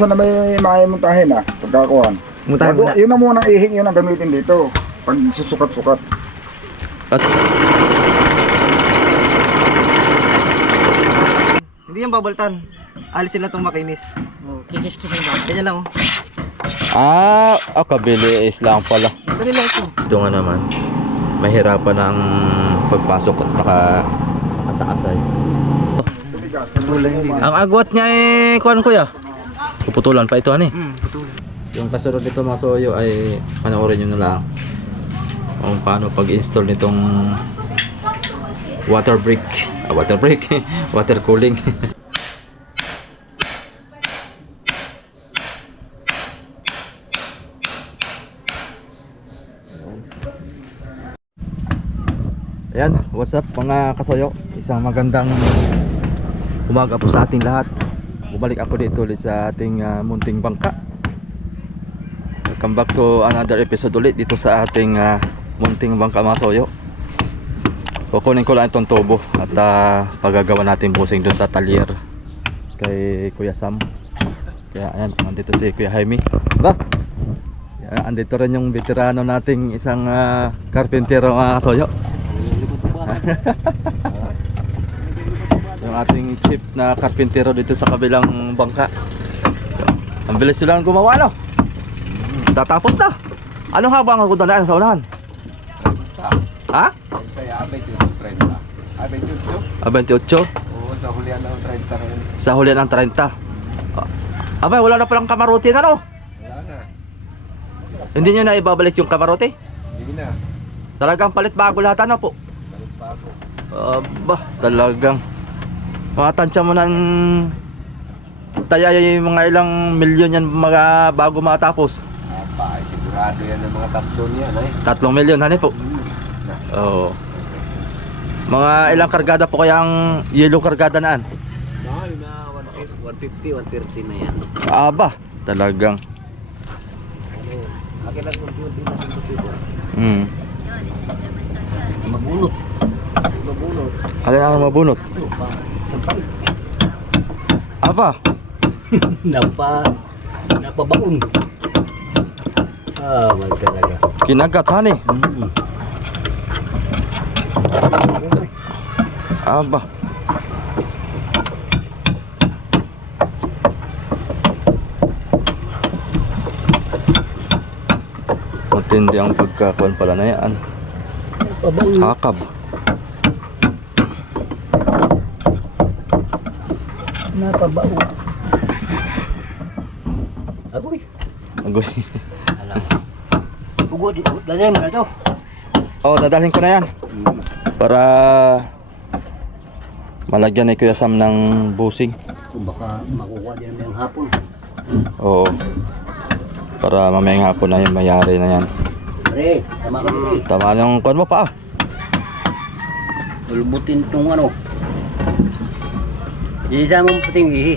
Sana may makamuntahin pagkakuhan. Mutahin mo na. Yun ang munang ihing yun ang gamitin dito. Pag susukat-sukat. Hindi yan babaltan. Alisin lang itong makinis. Oh, kikis-kisin ba? Ganyan lang Kabilis lang pala. Dali lang ito. Ito nga naman, mahirapan ang pagpasok at nakataasan. Ang agwat niya kuhan kuya. Puputulan pa ito Putulan. Yung kasunod nito mga soyo ay panoorin nyo na lang kung paano pag-install nitong water cooling. Ayan, what's up mga kasoyo? Isang magandang umaga po sa ating lahat. Bumalik ako dito ulit sa ating munting bangka. Welcome back to another episode ulit dito sa ating munting bangka mga kasoyo. Kukunin ko lang itong tubo at paggagawa natin busing dun sa talyer kay Kuya Sam. Kaya ayan, andito si Kuya Jaime. Andito rin yung veterano nating isang karpintero mga kasoyo. Yung ating chief na karpintero dito sa kabilang bangka. Ang bilis sila gumawa, no? Tatapos na. Ano nga ba ang kundaan sa unahan? Ha? 28? Oo, sa hulihan ng 30 rin. Sa hulihan ng 30. Abay, wala na palang kamarote na, no? Wala na. Hindi nyo na ibabalik yung kamarote? Hindi na. Talagang palit bago lahat, ano po? Balik pa ako. Talagang mga tansya mo ng taya yung mga ilang milyon yan mga bago matapos. Sigurado yan ang mga tatlo niya, 3 milyon, hani po? Oo. Mga ilang kargada po kaya ang yellow kargada naan? Mahal na 150, 130 na yan. Talagang. Akin lang unti-unti na sundot. Mabunot. Alin ang mabunot? Napabaon. Wala talaga. Kinagat, hani? Matindi ang pagkakuan pala na yan. Hakab. Napabaon. Agoy. Alam. Ugod, dalhin mo na ito. Dadalhin ko na yan. Para malagyan ni Kuya Sam ng busing. Baka makukuha din ng hapon. Oo. Para mamayang hapon na yung mayari na yan. Pre, tama ka dito. Tama yung kuan mo pa. Ulbutin itong ano. Isama mo pating ihi.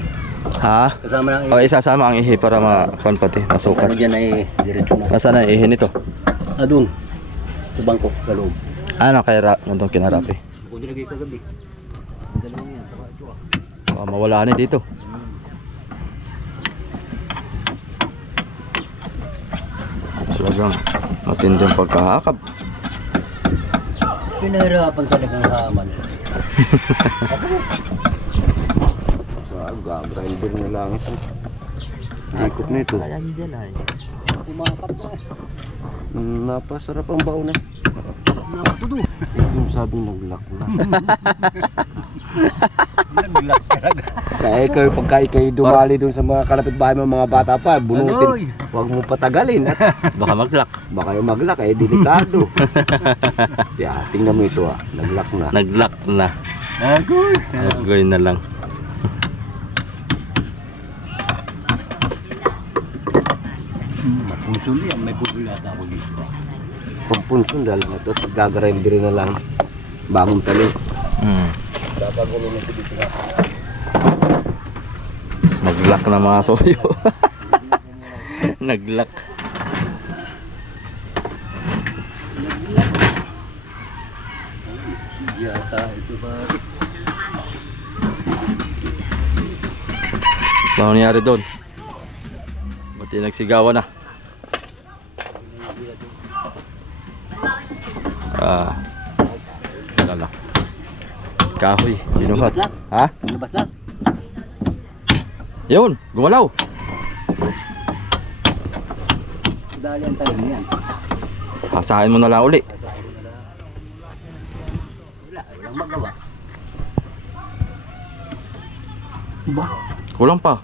Ha? Kasama ng ihi. Isasama ang ihi para makuan pati, masukat. Ano dyan ay diretso na. Nasaan ang ihi nito? Doon. Sa bangko, sa loob. Nandun kinarapi. Kung nilagay kagabi. Dalawang yan, saka ito Mawala na dito. Talagang matindi ang pagkahakab. Pinahirapan sa lagang haman. Grinder na lang ito. Ikot na ito. Kaya dyan ay. Kumakap na. Napasarap ang baon na. Napatudo. Ito yung sabing naglak na. Naglak talaga. Kaya ikaw pagka ikaw dumali dun sa mga kalapit bahay mo mga bata pa, bunutin. Huwag mo patagalin. Baka maglak. Baka yung maglak delikado. Tingnan mo ito naglak na. Naglak na. Agoy na lang. Mapunsul yan, may punsul yata ako dito. Pampunsun dahil ito, gagarinder na lang. Bagong tali. Babagulo na ito dito na. Naglak na mga soyo. Naglak. Yata ito ba? Ano nangyari doon? Tinagsigawan na. Lala. Kahoy, sinuhat. Ha? Labas na. Yun, gumalaw. Dali ang talim yan. Hasahin mo na lang uli. Walang magawa. Ba? Kulang pa.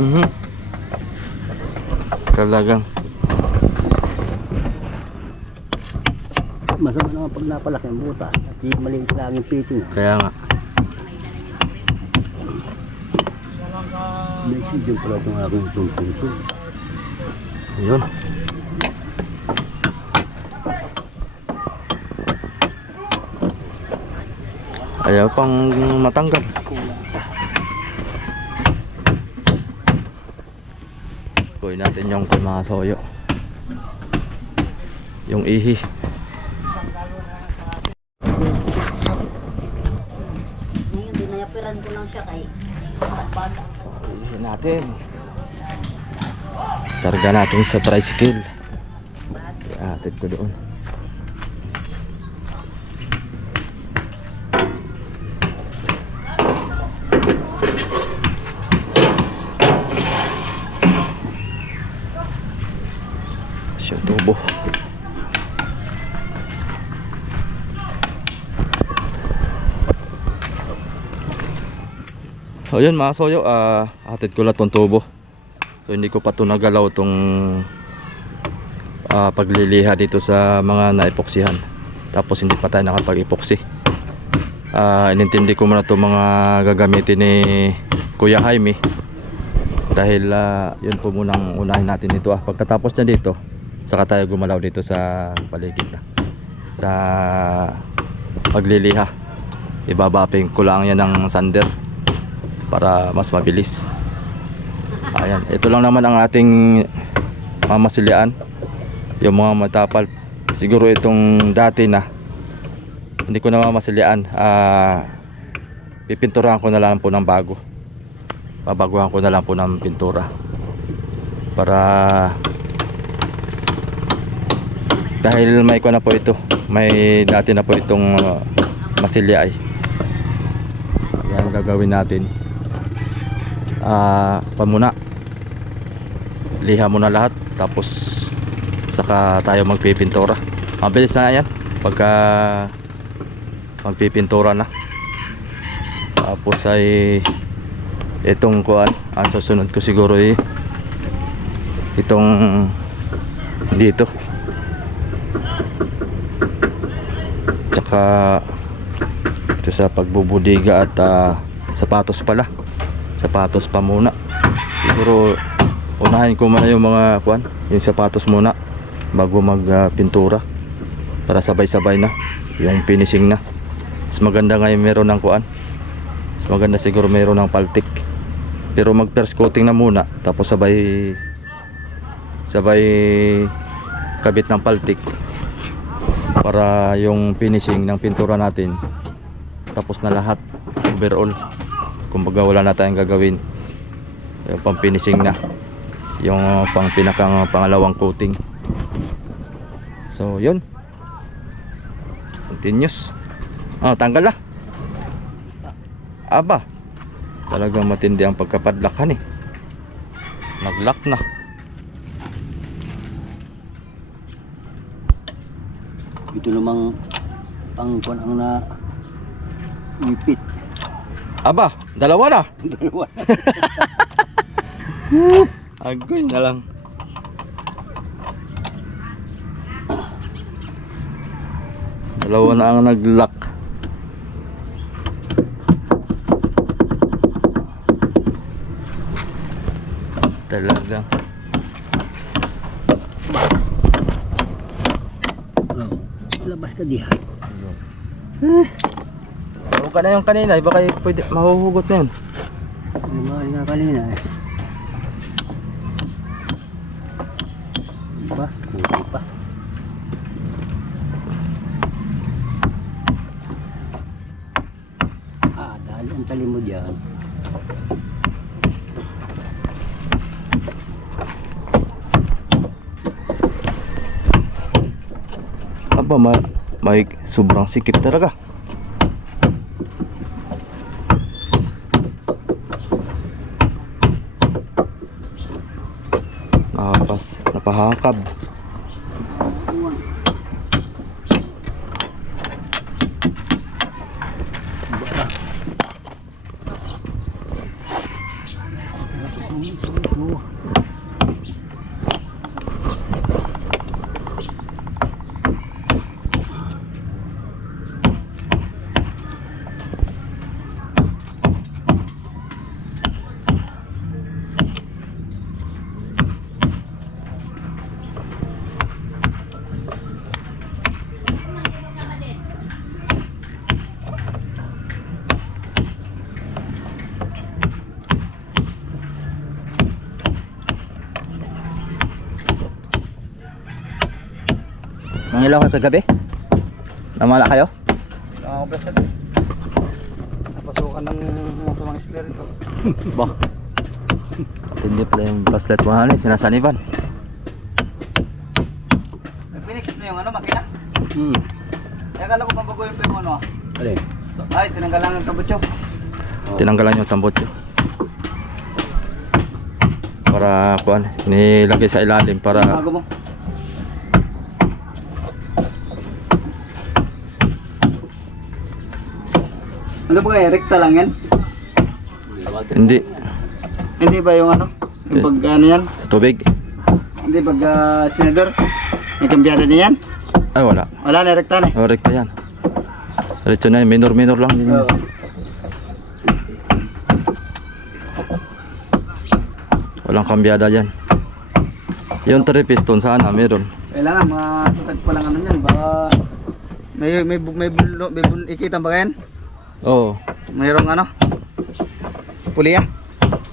Mhm. Talagang Masama naman pag napalaki ang butas at di maliit lang yung pito niya. kaya nga. May sidyo pala itong aking tungtungtong. Yun. Ayaw pang matanggal. Kuhin natin yung mga soyo. Yung ihi. Ngayon, dinayapiran ko lang siya kay basak-basak ko. Ihi natin. Karga natin sa tricycle. Iatid ko doon. Yung tubo. So yun mga soyo, hatid ko lang tong tubo. So hindi ko pa ito nagalaw itong pagliliha dito sa mga naipoksihan. Tapos hindi pa tayo nakapag-epoxy. Inintindi ko muna itong mga gagamitin ni Kuya Jaime. Dahil yun po munang unahin natin dito. Pagkatapos niya dito, saka tayo gumalaw dito sa paligid na. Sa pagliliha. Ibabaping ko lang yan ng sander para mas mabilis. Ayan, ito lang naman ang ating mamasilian. Yung mga matapal, siguro itong dati na hindi ko na mamasilian. Pipinturahan ko na lang po ng bago. Babaguhan ko na lang po ng pintura para dahil may ko na po ito, may dati na po itong masilyay. Yan gagawin natin. Pamuna liha muna lahat, tapos saka tayo magpipintura. Mabilis na yan pagka magpipintura na. Tapos ay itong kuan, ang susunod ko siguro ay itong dito, tsaka ito sa pagbubudiga at sapatos pala. Sapatos pa muna. Siguro unahin ko muna yung mga kuan, yung sapatos muna bago magpintura para sabay-sabay na yung finishing na. Mas maganda ngayon meron ng kuan. Mas maganda siguro meron ng paltik. Pero mag first coating na muna tapos sabay kabit ng paltik para yung finishing ng pintura natin tapos na lahat overall. Kumbaga wala na tayong gagawin, yung pang finishing na, yung pang pinakang pangalawang coating. So yun, continuous. Tanggal na. Aba, talagang matindi ang pagkapadlakan eh. Naglock na. Ito namang ang kuwan ang na ipit. Aba, dalawa na. Dalawa. Agoy na lang. Dalawa na ang nag-lock. Talaga. Labas ka diha. Huwag ka na yung kanina, baka pwede mahuhugot na yun. Yung mga nga kanina eh. pa. Buti pa. Dali ang tali mo dyan. Aba, may sobrang sikip talaga. Napahakab. Nangilaw kayo kagabi? Namala kayo? Nakakablasad eh. Napasukan ng masamang espiritu. Ba? Hindi pala yung paslet mo hali, sinasaniban. Nag-pinix na yung makina. Kaya akala ko mabaguhin pa yung Alin? Ay, tinanggal lang ang kabutso. Tinanggalan yung tambotyo. Para kuan, nilagay sa ilalim para Bago mo. Ano ba kaya? Rekta lang yan? hindi Hindi ba yung Yung pag yan? sa tubig. Hindi pag senador? May kambyada na yan? Ay wala. Wala na, rekta na eh. Oh, rekta yan. Diretso na yun, minor lang din yun. Oo. Walang kambyada dyan. Yung 3 piston sana meron. Kailangan matatag pa lang yan. Baka may ikita ba yan? Oo. Mayroong puliya.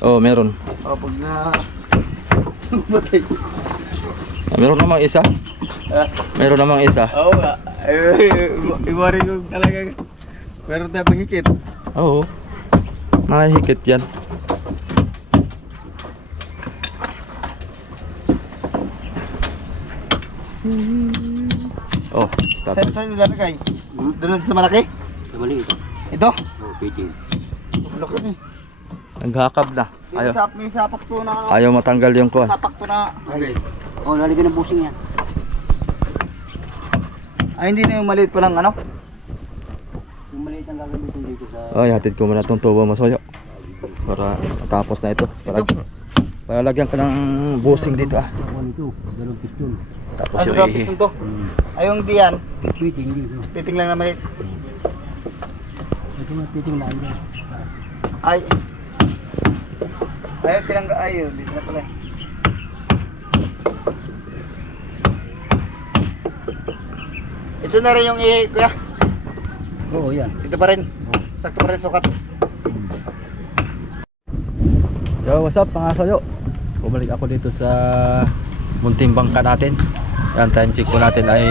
Oo, meron. O pag na matay. Meron namang isa. Meron namang isa. Oo nga. Iwari ko talaga. Meron tayo pangikit. Oo. Nakahikit yan. Oh, start. Saan nilalagay? Doon lang sa malaki? Sa maliit. Ito? Piting. Laki ni. Naghakab na. Ayaw, May sapak to na ayaw matanggal yung kuan. Sapak to na. Nalagyan ng busing yan. Ay, hindi na yung maliit pa lang Yung maliit ang gagamitin dito sa... Ay, hatid ko muna itong tubo masoyo. Para matapos na ito. Para lagyan ka ng busing dito ah. Ako nito, dalawang piston. Tapos Ano yung ba piston to? Ay, yung diyan. Piting dito. Piting lang na maliit. Ito nga piting lang yan. Ay. Ay, tinangga. Ay, yun. Dito na pala. Ito na rin yung kuya. Oo, yan. Ito pa rin. Sakto pa rin sukat. Yo, what's up mga sayo? Bumalik ako dito sa munting bangka natin. Yan, time check po natin ay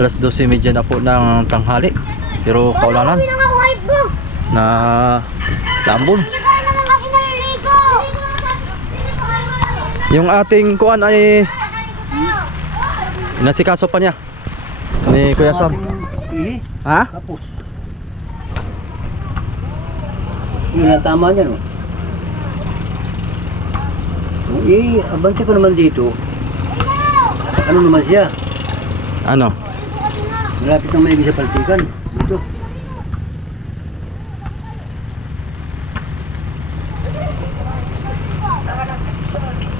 alas 12:30 na po ng tanghali. Pero kaulanan na lambon. Yung ating kuan ay nasikaso pa niya ni Kuya Sam. Ihi, Ha? kapos. Yun ang tama niya, no? Abante ko naman dito. Ano naman siya? Ano? Malapit ang maigi sa paltikan. Dito.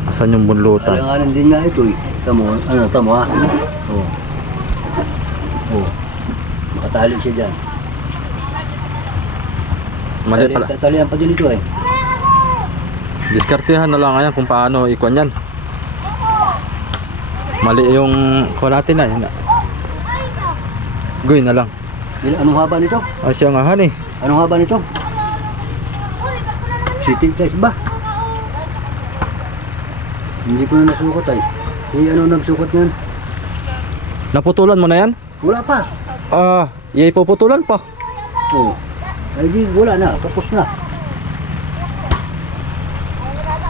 Asan yung bunlutan? Alanganan din nga ito eh. Tamo ha? Oo. Oo. Makatali siya dyan. Mali pala. Tatalian pa din ito eh. Diskartehan na lang yan kung paano ikuan yan. Mali yung kuha natin na yun. Gawin na lang. Anong haba nito? Ay siya nga han eh. Anong haba nito? Sitting size ba? Hindi ko na nasukat ay. ano nagsukat yan? Naputulan mo na yan? Wala pa. Iyay puputulan pa. Oo. Ay di, wala na. Tapos na.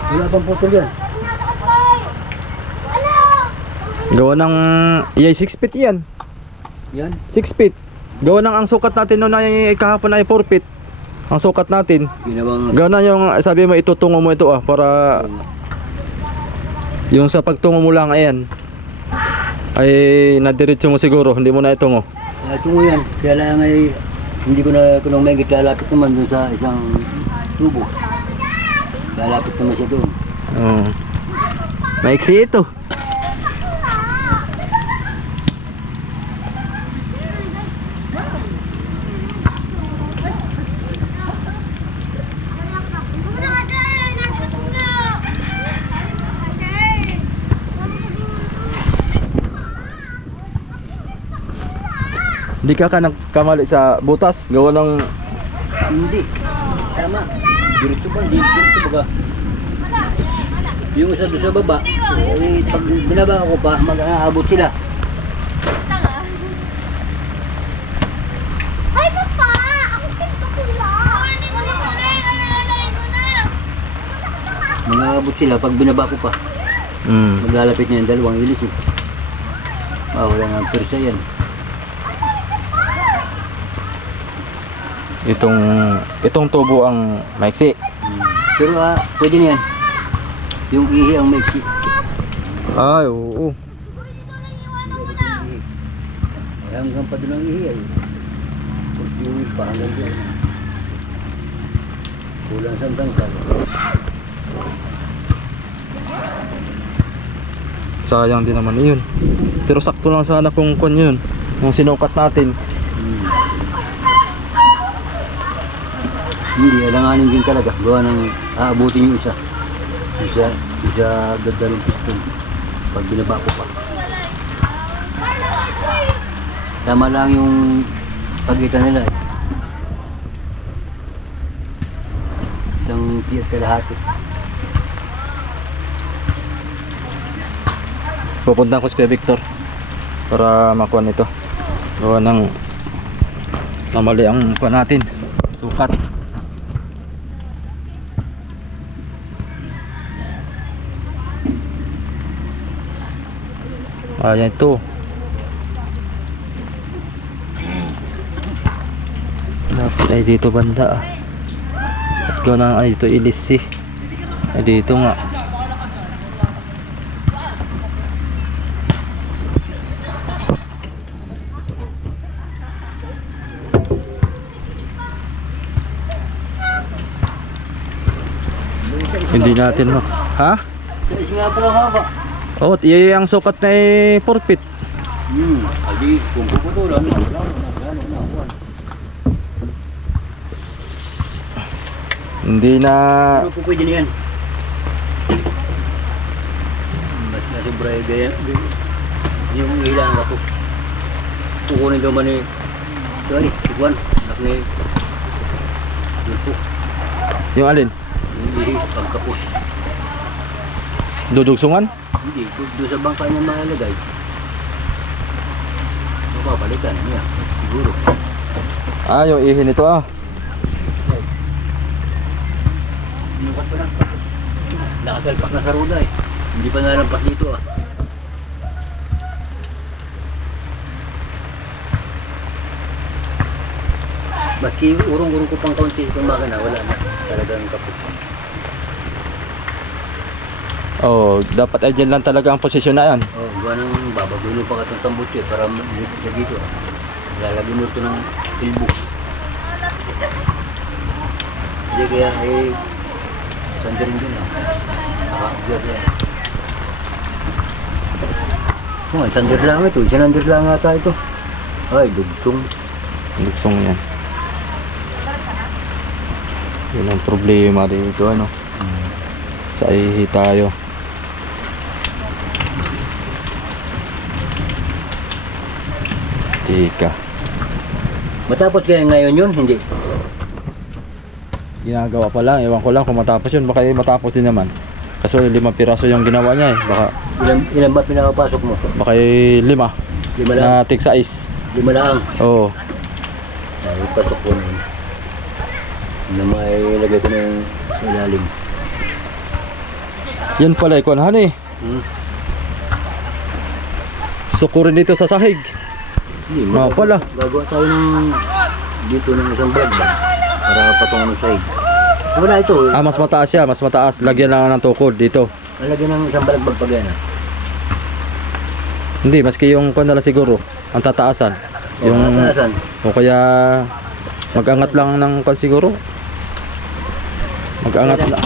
Wala pang putol yan. Gawa ng iyay 6 feet yan. Yan. 6 feet. Gawa ng ang sukat natin noon ay kahapon ay 4 feet. Ang sukat natin. Ginawang... Gawa na yung sabi mo itutungo mo ito para yung sa pagtungo mo lang ayan ay nadiretso mo siguro, hindi mo na itungo. Tungo yan. Kaya lang ay hindi ko na kung may lalapit naman dun sa isang tubo. Lalapit naman siya doon. Oo. Maiksi ito. Hindi ka nagkamali sa butas, gawa ng Hindi. Tama. Diretso pa. Diretso baga. Yung isa doon sa baba, eh, pag binaba ko pa, mag-aabot sila. Ay, papa! Ako pinto ko lang! Mag-aabot sila pag binaba ko pa. Maglalapit na yung dalawang ilis eh. Wala nga persa yan. Itong tubo ang maiksi. Pero pwede na yan. Yung ihi ang maiksi. Ay, oo. Hanggang pa doon ang ihi ay. Yung pa hanggang doon. Kulang sa tangkal. Sayang din naman yun. Pero sakto lang sana kung yun. Yung sinukat natin. Hindi, alanganin din talaga. Gawa ng aabutin yung isa. Isa dadalong piston. Pag binaba ko pa. Tama lang yung pagitan nila eh. Isang piat kalahati. Pupunta ko sa kay Victor para makuha nito. Gawa ng namali ang kuha natin. Sukat. Ayan ito. Dapat ay dito banda At gawa na dito ilis eh. Ay dito nga. Hindi natin ha? Isa nga pala haba. Oh, ang sukat na 4 feet. Adi, kung puputulan, wala. Hindi na Pero po pwede na yan. Mas nasobra yung yung ilang kapos. Kukunin daw man ni sorry, ikuan. Anak ni yun po. yung alin? Hindi, pagkapos. Dudugsungan? Hindi, doon sa bangka niya malalagay. Mapapalitan niya, siguro. Yung ihi nito Inukat pa lang. Nakasalpak na sa ruda eh. Hindi pa nalampas dito Maski urong-urong ko pang kaunti itong makina, wala na. Talagang kapot. Oh, dapat ay dyan lang talaga ang posisyon na yan. Gawa ng babagulo pa ka itong tambutso para sa dito. Lalagyan mo ito ng ilbo. Hindi kaya sander rin dun nakakagyan yan. Sander lang ito. Sander lang ata ito. Ay, dugsong. Dugsong yan. Yun ang problema dito sa ihi tayo. Tika. Matapos kaya ngayon yun? Hindi. Ginagawa pa lang, ewan ko lang kung matapos yun, baka matapos din naman. Kaso 5 piraso yung ginawa niya eh. Ilan ba pinapapasok mo? Baka 5 5 lang? na tig size. 5 lang? Oo. Ay, pasok ko na yun. Na may lagay ko na yung ilalim. Yan pala ikuan eh. Sukurin dito sa sahig. Hindi, Pala. Gagawa tayo ng dito ng isang bag ba? Para patungan ng sahig. Wala ito. Mas mataas siya, mas mataas. Lagyan lang ng tukod dito. Lalagyan ng isang balagbag pag yan. Hindi, maski yung kuan na lang siguro. Ang tataasan. Yung Nataasan. o kaya mag-angat lang ng kuan siguro. Mag-angat lang.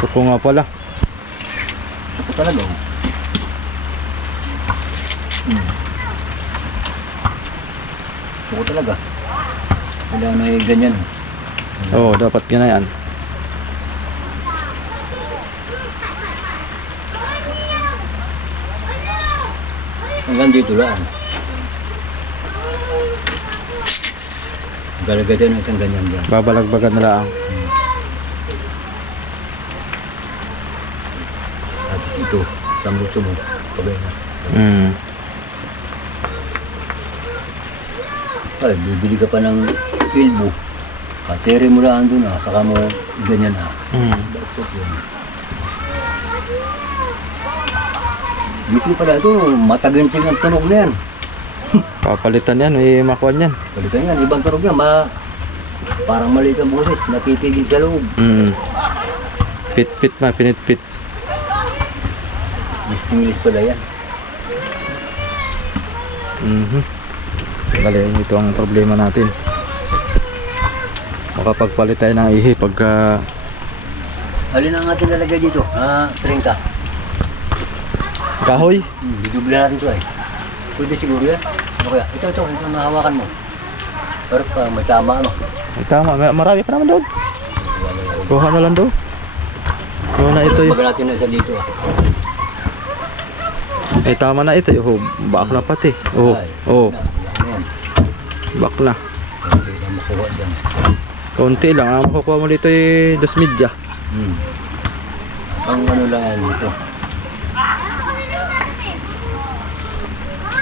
Suko nga pala. Suko talaga. Suko talaga. Kailangan na ganyan. Oo, dapat ganayan. Hanggang dito lang. Galagadan ng isang ganyan dyan. Babalagbagan na lang. At ito, sambot-sumot. Pagaya. Ay, bibili ka pa ng pilbo. Kateri mo lang doon saka mo ganyan Bakit yun? Dito pala ito, mataginting ang tunog na yan. Papalitan yan, may makuan yan. Palitan yan, ibang tunog yan, parang maliit ang boses, natipigil sa loob. Pit-pit ma, pinit-pit. English pala yan. Bali, ito ang problema natin. Makapagpalit tayo ng ihi pagka... Alin ang ating lalagay dito? 30. Kahoy? Didubla natin ito eh. Pwede siguro yan. Ano kaya? Ito nahawakan mo. Pero pa may tama ano. Ay, tama, marami pa naman doon. Kuha na lang doon. Kuha na ito Baga natin na isa dito Ay, tama na ito. Back na pati. Ayan. Back na. Hindi na makuha dyan. Kaunti lang. Ang makukuha mo dito ay 2 media. Ang ano lang yan dito.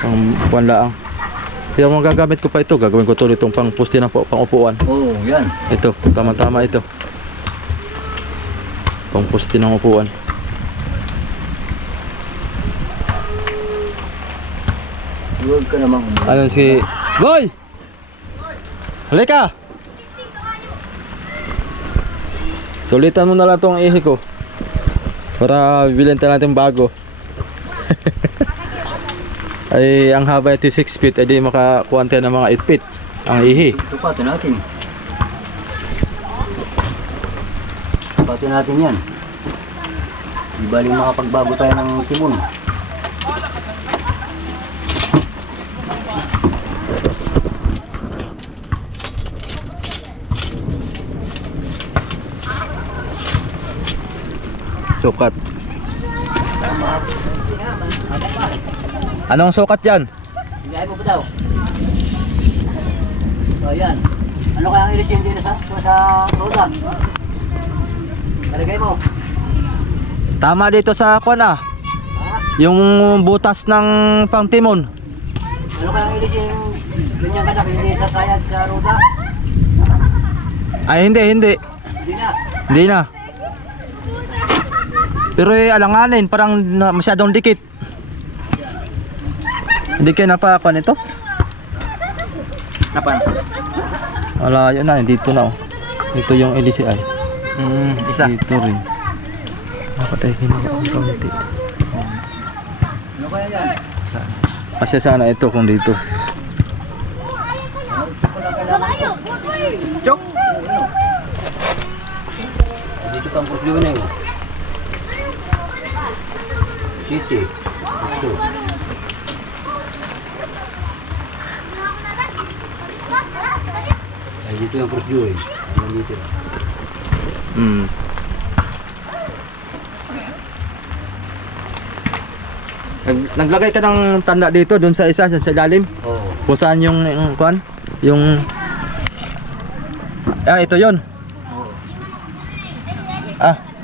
Ang puwan lang. Kaya kung gagamit ko pa ito, gagawin ko tuloy itong pang-pusti ng pang-upuan. Oo, yan. Ito, tama-tama ito. Pang-pusti ng upuan. Huwag ka namang Ano si... Boy! Halika! Sulitan mo na lang itong ihi ko. Para bibilhin tayo natin bago. Ay, ang haba ito 6 feet. Ay di makakuha tayo ng mga 8 feet. Ang ihi. Tupatin natin. Tupatin natin yan. Di baling makapagbago tayo ng timon. Sukat. Anong sukat yan? Bigay mo ba daw? So, ayan. Ano kaya ang ilisin din sa roda? Talagay mo. Tama dito sa kuwan yung butas ng pangtimon. Ano kaya ang ilisin ganyan kanak? Hindi sa sayad sa roda? Ay hindi. Hindi na. Hindi na. Pero alanganin, parang masyadong dikit. Hindi kayo napakuan ito? Napan? Wala, yun na, dito na Ito yung LCI. Isa. Dito rin. Dapat tayo ginawa ang kaunti. Ano kaya yan? Kasi sana ito kung dito. Chok! Dito pang kusliw na yun. City. Ito. Ay, dito yung kusliw eh. Ano dito? Naglagay ka ng tanda dito dun sa isa sa ilalim. Oo. Kung saan yung kuan? Yung ito yon.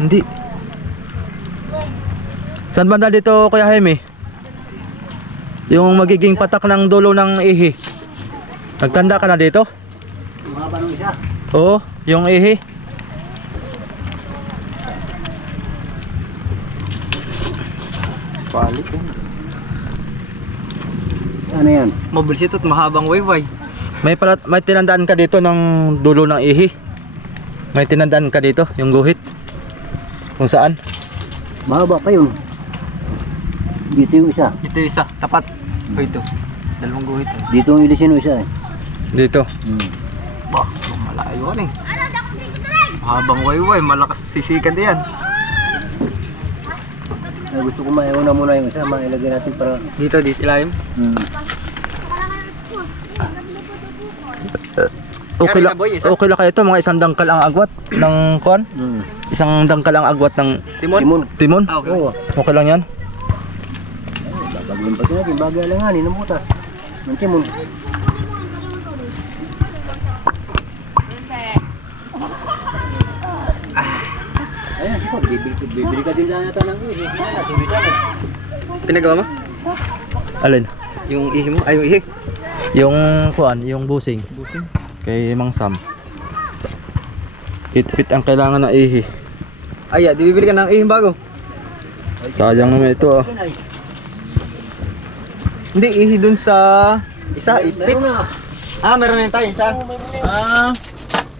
Hindi. Saan banda dito Kuya Jaime? Yung magiging patak ng dulo ng ihi. Nagtanda ka na dito? Mahaba nung isa. Oo, yung ihi. Palit eh. Ano yan? Mabilis ito at mahabang wayway. May tinandaan ka dito ng dulo ng ihi. May tinandaan ka dito, yung guhit. Kung saan? Mahaba pa yun. Dito yung isa. Ito yung isa, tapat. O ito, dalawang guhit. Dito yung ilisin yung isa eh. Dito. Bah, malayo yan eh. Mahabang wayway, malakas sisikan yan. Ay, gusto ko maiuna muna yung isa, mailagay natin para... Dito, ilalim. Okay lang, Kaya rin na, boy, isa? okay lang kayo ito, mga isang dangkal ang agwat ng kuan? Isang dangkal ang agwat ng Timon? timon? Ah, okay. Oo. Okay lang yan? Babagin pa natin, bagay alanganin ng butas. Ng timon. Ayan, siko, bibili ka din lang yata ng ihi. Pinagawa mo? Alin? Yung ihi mo? Ay, yung ihi. Yung kuan, yung busing. Busing. Kay Mang Sam. Pitpit ang kailangan ng ihi. Ay, di bibili ka ng ihi bago. Sayang naman ito ah. Hindi, ihi dun sa isa, ipit. Ah, meron na tayo isa. Ah,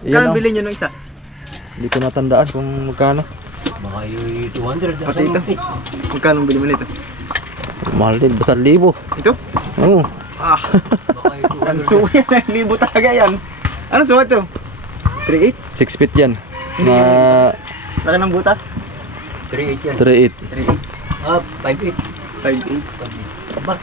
Yan kano ang- bilhin nyo ng isa? Hindi ko natandaan kung magkano. Baka yung 200. Pati ito. Magkano bili mo nito? Mahal din, basta 1,000. Ito? Oo. Ah, ang suwi na, libo talaga yan. Ano suwi ito? 3.8? 6 feet yan. Hindi Na Laki ng butas? 3.8 yan. 3.8. 3.8. Ah, 5.8. 5.8. Aba.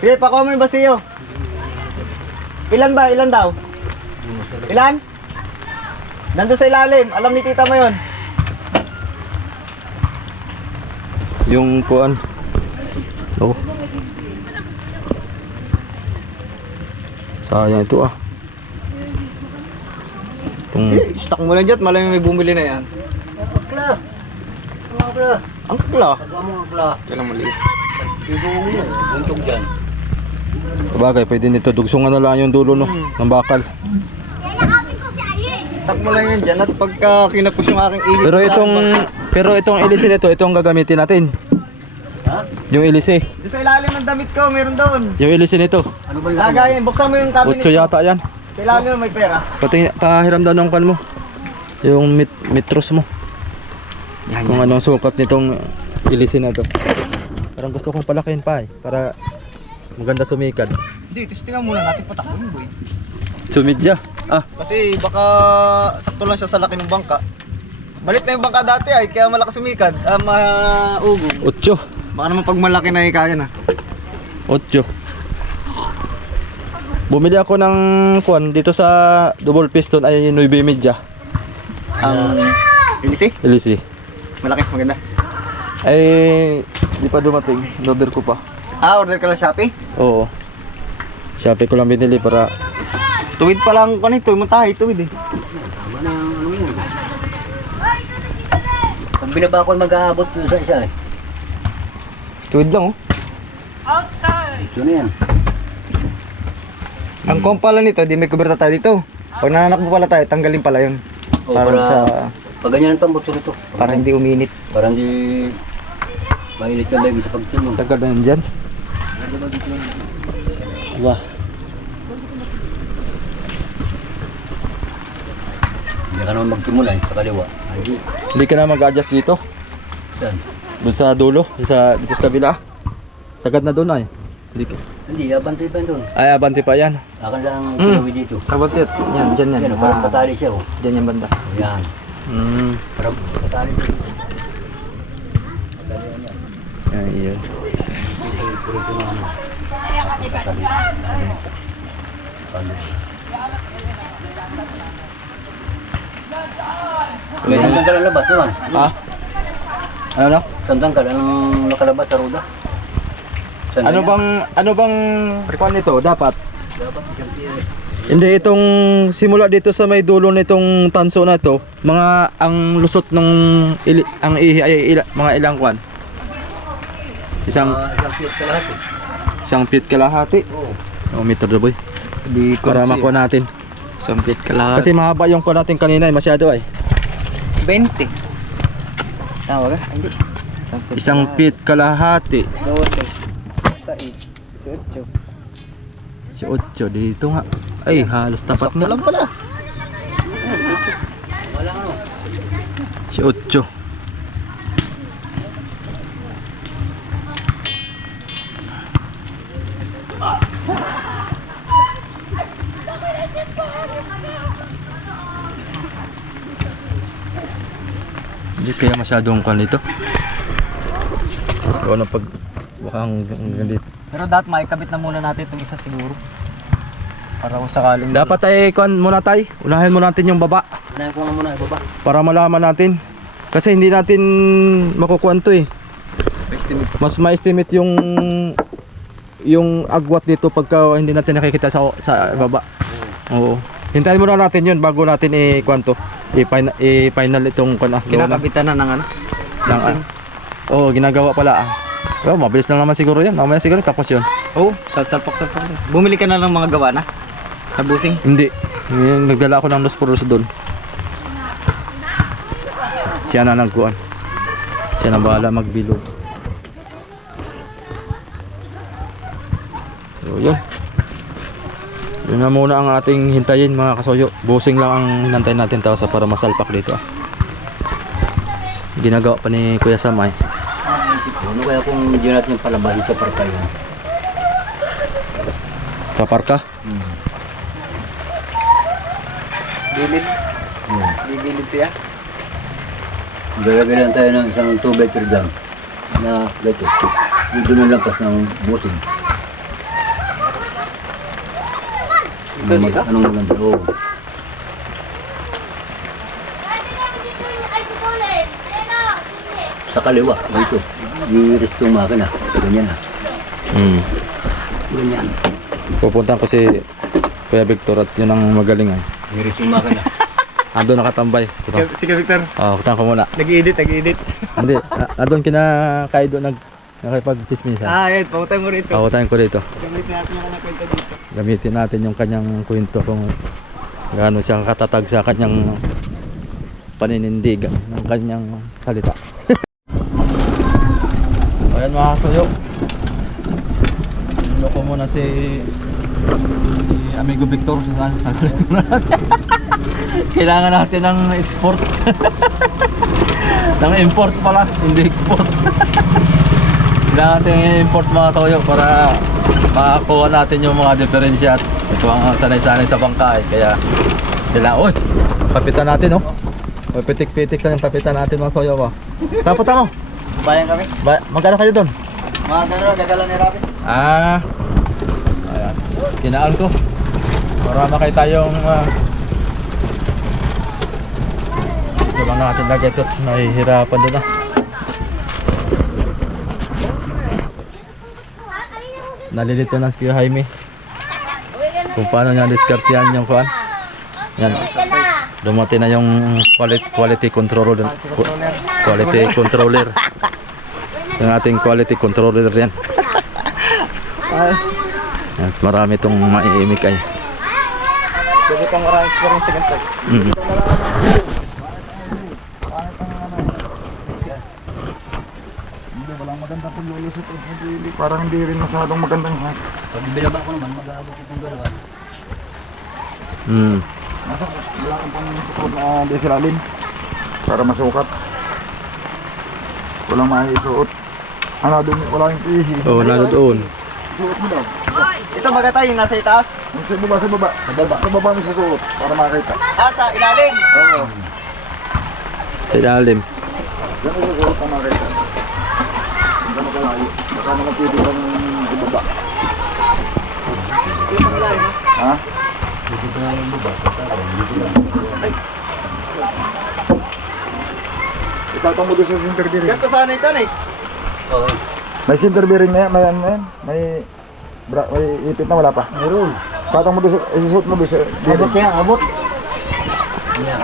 Sige, pakuha mo yung basiyo. Ilan ba? Ilan daw? Ilan? Nandun sa ilalim. Alam ni tita mo yun. Yung kuan. Oh. Sayang ito ah. Itong Stock mo lang dyan. Malamang may bumili na yan. Akla. Akla. Ang kakla. Pagwa mo akla. Kailang maliit. Sigong yun. Buntog dyan. bagay, pwede nito dugsungan na lang yung dulo no ng bakal. Stock mo lang yan dyan. At pagka kinapos yung aking ihi. Pero itong ilisi nito, itong gagamitin natin. Ha? Yung ilisi. Doon sa ilalim ng damit ko, meron doon. Yung ilisi nito. Ano ba lang? Lagayin, buksan mo yung cabinet. 8 yata yan. Sa ilalim may pera. Pahiram daw ng kan mo. Yung metros mo. Yan, Kung anong sukat nitong ilisi na to. Parang gusto kong palakihin pa eh. Para maganda sumikad. Hindi, testingan muna natin patakbuhin, boy. Sumidya. Ah, Kasi baka sakto lang siya sa laki ng bangka. Balit na yung bangka dati ay, kaya malakas sumikad. Maugong. 8. Baka naman pag malaki na kaya na. 8. Bumili ako ng kuan dito sa double piston ay 9.5. Ang ilisi? Ilisi. Malaki, maganda. Ay, di pa dumating. Order ko pa. Order ka lang Shopee? Oo. Shopee ko lang binili para Tuwid pa lang ko nito, matahi, tuwid eh. Tama na yung ano yun. Pag binaba ko mag-aabot dun sa isa eh. Tuwid lang oh. Ito na yan. Ang kompa lang nito, di may kuberta tayo dito. Pag nananakbo pala tayo, tanggalin pala yun. O, Para sa, pag ganyan ang tambot nito. para hindi uminit. Para hindi mainit yung baby sa pagtunog. tagal na yan dyan. Wah. Hindi ka naman magtimulay sa kaliwa. Hindi. Hindi ka na mag-adjust dito. Saan? Doon sa dulo, dito sa kabila. Sagad na doon ay. Hindi ka. Hindi, abantay pa doon. Ay, abante pa yan. Akan lang tuloy dito. Kabatit, yan, dyan yan. Yan, parang patali siya oh. Dyan yung banda. Yan. Parang patali siya. Patali yan. Ay, yun. Puro ito na ano. Patali. Patali. May isang ganda ng labas naman. Ha? Ano no? Sandang ka, anong nakalabas sa ruda? Ano bang kwan nito dapat? Dapat isang tiyan. Hindi, itong simula dito sa may dulo nitong tanso na to, mga ang lusot ng ang ihi ay mga ilang kwan? Isang feet ka lahat eh. Isang feet kalahati. Oo. Oh, meter na boy. Di Para makuha natin. Sampit ka lahat. Kasi mahaba yung kuha natin kanina, masyado ay. 20. Tama ka? Hindi. Isang feet kalahati. 12. 6. 18. Si 8 dito nga. Ay, halos tapat Sakto na. lang pala. Wala ano. Si 8. Hindi kaya masyadong kan dito. Wala pag baka hanggang dito. Pero dapat maikabit na muna natin itong isa siguro. Para kung sakaling Dapat ay kan muna tayo. Unahin muna natin yung baba Unahin ko nga muna ibaba. para malaman natin. Kasi hindi natin makukuha to eh. estimate. Mas ma-estimate yung agwat dito pagka hindi natin nakikita sa baba. Oo. Hintayin muna natin 'yun bago natin i-kwanto. I-final itong kana. Kinakabitan na ng ano? Busing. Oo, ginagawa pala. Well, mabilis lang naman siguro 'yan. Mamaya siguro tapos 'yun. Oo, salpak-salpak. Bumili ka na ng mga gawa na? Sa busing? Hindi. Nagdala ako ng Los doon. Siya na nagkuhan. Siya na bahala magbilog. So, yun. Yun na muna ang ating hintayin mga kasoyo. Busing lang ang hinantay natin tapos para masalpak dito. Ginagawa pa ni Kuya Sam ay. Naisip ko, ano kaya kung hindi natin palabahin sa parka yun? Sa parka. Gilid? Gilid siya? Gagalan tayo ng isang 2-meter dam na gato. Dito na lampas ng busing. Anong maganda? Oo. Sa kaliwa, dito. I-rest yung makina. Ganyan na. Ganyan. Pupuntahan ko si Kuya Victor at yun ang magaling ay. I-rest yung makina. Ando nakatambay. Sige Victor, Puntahan ko muna. nag-edit. Hindi, andun kina Kaido nakipag-chismisan. Yun, pamutay mo rito. Pakutayin ko dito. Gamitin natin yung kanyang kwento dito. Gamitin natin yung kanyang kwento kung gaano siya katatag sa kanyang paninindigan ng kanyang salita. Ayan mga kasuyo. Nilo ko muna si Amigo Victor sa kailangan natin ng export. ng import pala, hindi export. Kailangan natin i-import mga toyo para makakuha natin yung mga diferensya. Ito ang sanay-sanay sa bangka eh. Kaya kailangan, uy, papitan natin oh. Papitik-pitik lang yung papitan natin mga toyo ko. Tapos mo. Bayan kami. Magkano kayo doon? Mga gano'n, gagalan ni Robin. Ayan. Kinaan ko. Para makay tayong ito lang natin lagay ito. Nahihirapan doon ah. Nalilito ng Kuya Jaime kung paano niya diskartehan yung kuan. Yan. Dumating na yung quality controller. Quality controller. Yung ating quality controller yan. Yan, marami itong maiimik ay. Kasi pang maraming experience sa ganito. Hindi, walang maganda pag lulusot o hindi, parang hindi rin masyadong magandang has. Pag binaba ko naman, mag-aabot itong dalawa. Nasa, wala kang pang support na di silalim para masukat. Walang maisuot. Doon, wala yung pihi. Oo, doon. Suot mo daw. Ito magatay, yung nasa itaas. Sa baba, sa baba. Sa baba mo susuot para makita. Sa ilalim. Oo. Sa ilalim. Yan ang susuot para makita. Hindi ka makalayo. Baka naman pwede kang ibaba. Ha? Tatang mo doon sa center bearing. Ganito sana ito eh. Oo. May center bearing na yan, may ano na yan. May ipit na wala pa. Meron. Tatang mo doon sa, isuot mo doon sa Abot bearing. niya, abot.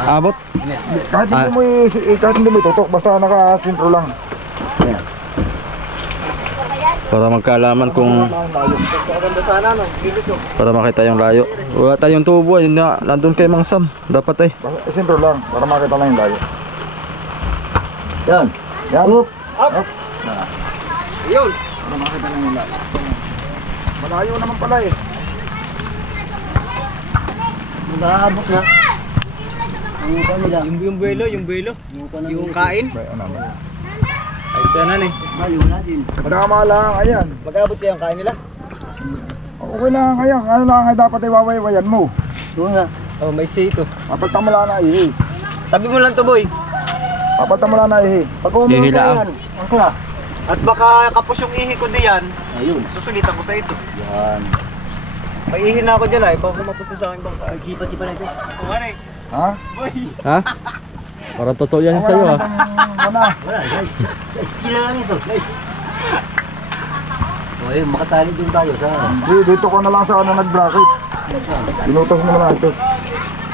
Abot. Kahit hindi mo itutok, basta naka-sintro lang. Para magkaalaman kung Maganda sana no. Gilid ko. para makita yung layo. Wala tayong tubo, yun na nandun kay Mang Sam. Dapat Basta sintro lang, para makita lang yung layo. Yan. Yan. Up. Ayun. Para makita lang yung layo. Malayo naman pala eh. Mag-aabot na. Ang kanila. Yung buwelo, yung kain. May ano naman. Ay, ito na eh. Malayo natin. Tama lang, ayan. Mag-abot kayo ang kain nila. Okay lang, ayan. Ano lang ay dapat ay wawaywayan mo. Doon nga. Oh, maiksi ito. Papagtamula na ihi. Tabi mo lang to, boy. Papagtamula na ihi. Pag umulong Ihila ka ang- yan. Ang kula. At baka kapos yung ihi ko diyan. Ayun. Susulitan ko sa ito. Yan. May ihi na ako dyan ay. Baka kumapos sa akin bangka. Ay, sipat-sipat na ito. Oo, ano eh. Ha? Boy. ha? Para totoo yan sa'yo ha. Wala. Wala, guys. Sa eskila lang ito, guys. O, ayun, makatali din tayo sa... Dito ko na lang sa ano nag-bracket. Inutos mo naman ito.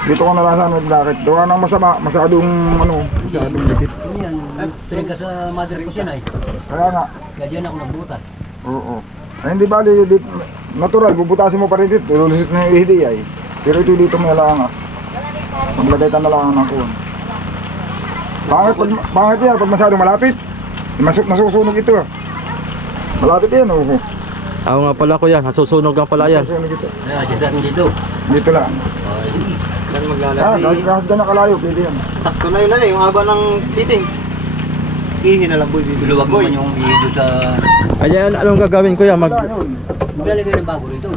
Dito ko na lang sa ano nag-bracket. Gawa ng masama, masyadong ano, masyadong dikit. Ano yan? Turing ka sa mother ko siya na eh. Kaya nga, Kaya dyan ako nagbutas. oo. Ay hindi bali, dito, natural, bubutasin mo pa rin dito. Lulusit na yung ihidi ay. Pero ito dito mo na lang ah. Maglagay ka na lang ng kuwan. Pangit yan, pag masyadong malapit. Nasusunog ito ah. Malapit yan, oo. Ako nga pala ko yan, nasusunog ang pala yan. Nasusunog ito. Kaya, dyan sa akin dito. Dito lang. Saan Ah, maglalasi? kahit dyan nakalayo, pwede yan. Sakto na yun na eh. Yung haba ng fittings. Ihi na lang, boy. Iluwag mo Boy. man yung ido sa... Ayan, anong gagawin ko yan? Wala yun. Maglalagay ng bago rito.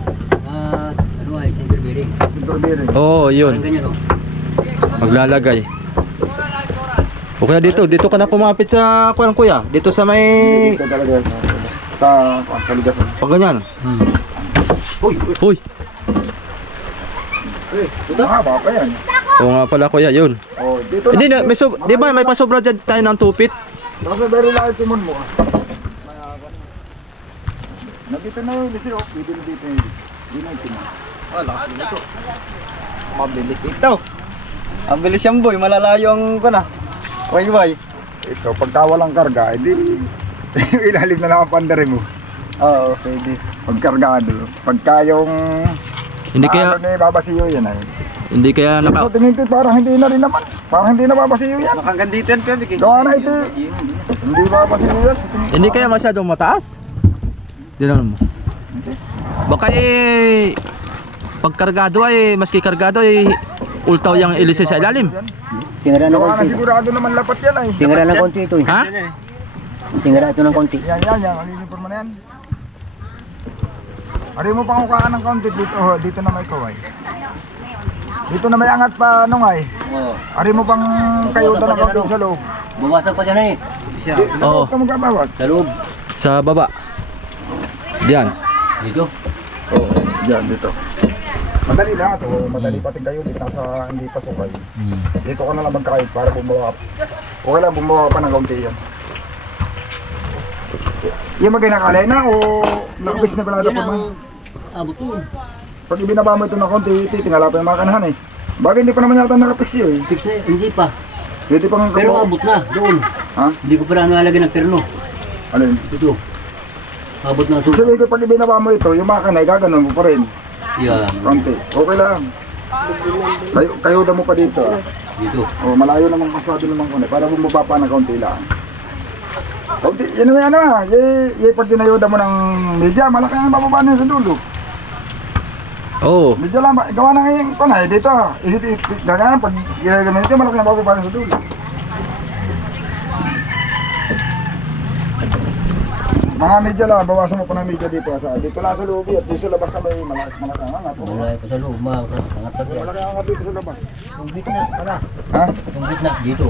Ano ay, center bearing. Center bearing. Oo, yun. Parang ganyan o. Maglalagay. O kaya dito ka na kumapit sa kuya. Dito sa may... Dito talaga yan. Sa ligasan. Pag ganyan. Uy! Mahaba pa yan. Oo nga pala kuya, yun. Oh, dito Hindi na, di ba may pasobra dyan tayo ng tupit? Kasi very light timon mo ah. Nandito na yung lisi oh. Pwede na dito yung hindi na yung timon. Oh, lakas din ito. Mabilis ito. Mabilis yan, boy. Malalayo ang ko na. Wayway. Ito, pagka walang karga, edi ilalim na lang ang pandari mo. Oo, pwede. Pagkargado. Pagka yung Hindi kaya, ano na babasiyo yan ay. hindi kaya So tingin ko parang hindi na rin naman. Parang hindi na babasiyo yan. Hanggang dito yan, Pebik. Gawa na ito. Hindi babasiyo yan. hindi kaya masyadong mataas? Dinan mo. Baka pagkargado ay, maski kargado ay ultaw yung ilisi sa ilalim. Tingara ng Gawa na konti. sigurado naman lapat yan ay. Tingara Lapat ng yan. konti ito eh. Ha? Tingara ito ng konti. Yan. Mag-iimpor mo na yan. Ari mo pang ukaan ng konti dito. Oh, dito na may kaway. Dito na may angat pa ano nga eh. Oo. Ari mo pang kayuda ng konti sa loob. Bumasak pa dyan eh. Sa Oo. loob ka magbabawas. Sa loob. Sa baba. Diyan. Dito. Oo, diyan dito. Madali lahat oh. Madali pati kayo dito sa hindi pa sukay. Dito ka na lang magkakayod para bumaba. Okay lang, bumaba pa ng kaunti yan. Yung magay nakalay na o nakapix na pala Yan po ang man. abot yun. Pag ibinaba mo ito ng kaunti, titingala pa yung mga kanahan eh. Bagay hindi pa naman yata nakapix yun eh. Fix na, hindi pa. Pwede pa nga Pero abot na, doon. Ha? Hindi ko pala nalagyan ng perno. Alin? Ito. Abot na ito. Sabi ko pag ibinaba mo ito, yung makina, gaganon mo pa rin. Yan. Konti. Okay lang. Kayuda mo pa dito ah. Dito. Oh, malayo naman pasado naman ko na para bumaba pa ng kaunti lang. Kaunti, yan naman ano ah. Pag dinayuda mo ng media, malaki ang bababa niya sa dulo. Oo. Media lang, gawa na ngayon ko na eh. Dito ah. Gagana, pag ginagano nito, malaki ang bababa niya sa dulo. Mga media lang, bawasan mo pa ng media dito. Dito lang sa loob at dito sa labas ka may malaki ang angat. Wala pa sa loob, angat pa yan. Malaki ang angat dito sa labas. Yung gitna, wala. Ha? Yung gitna, dito.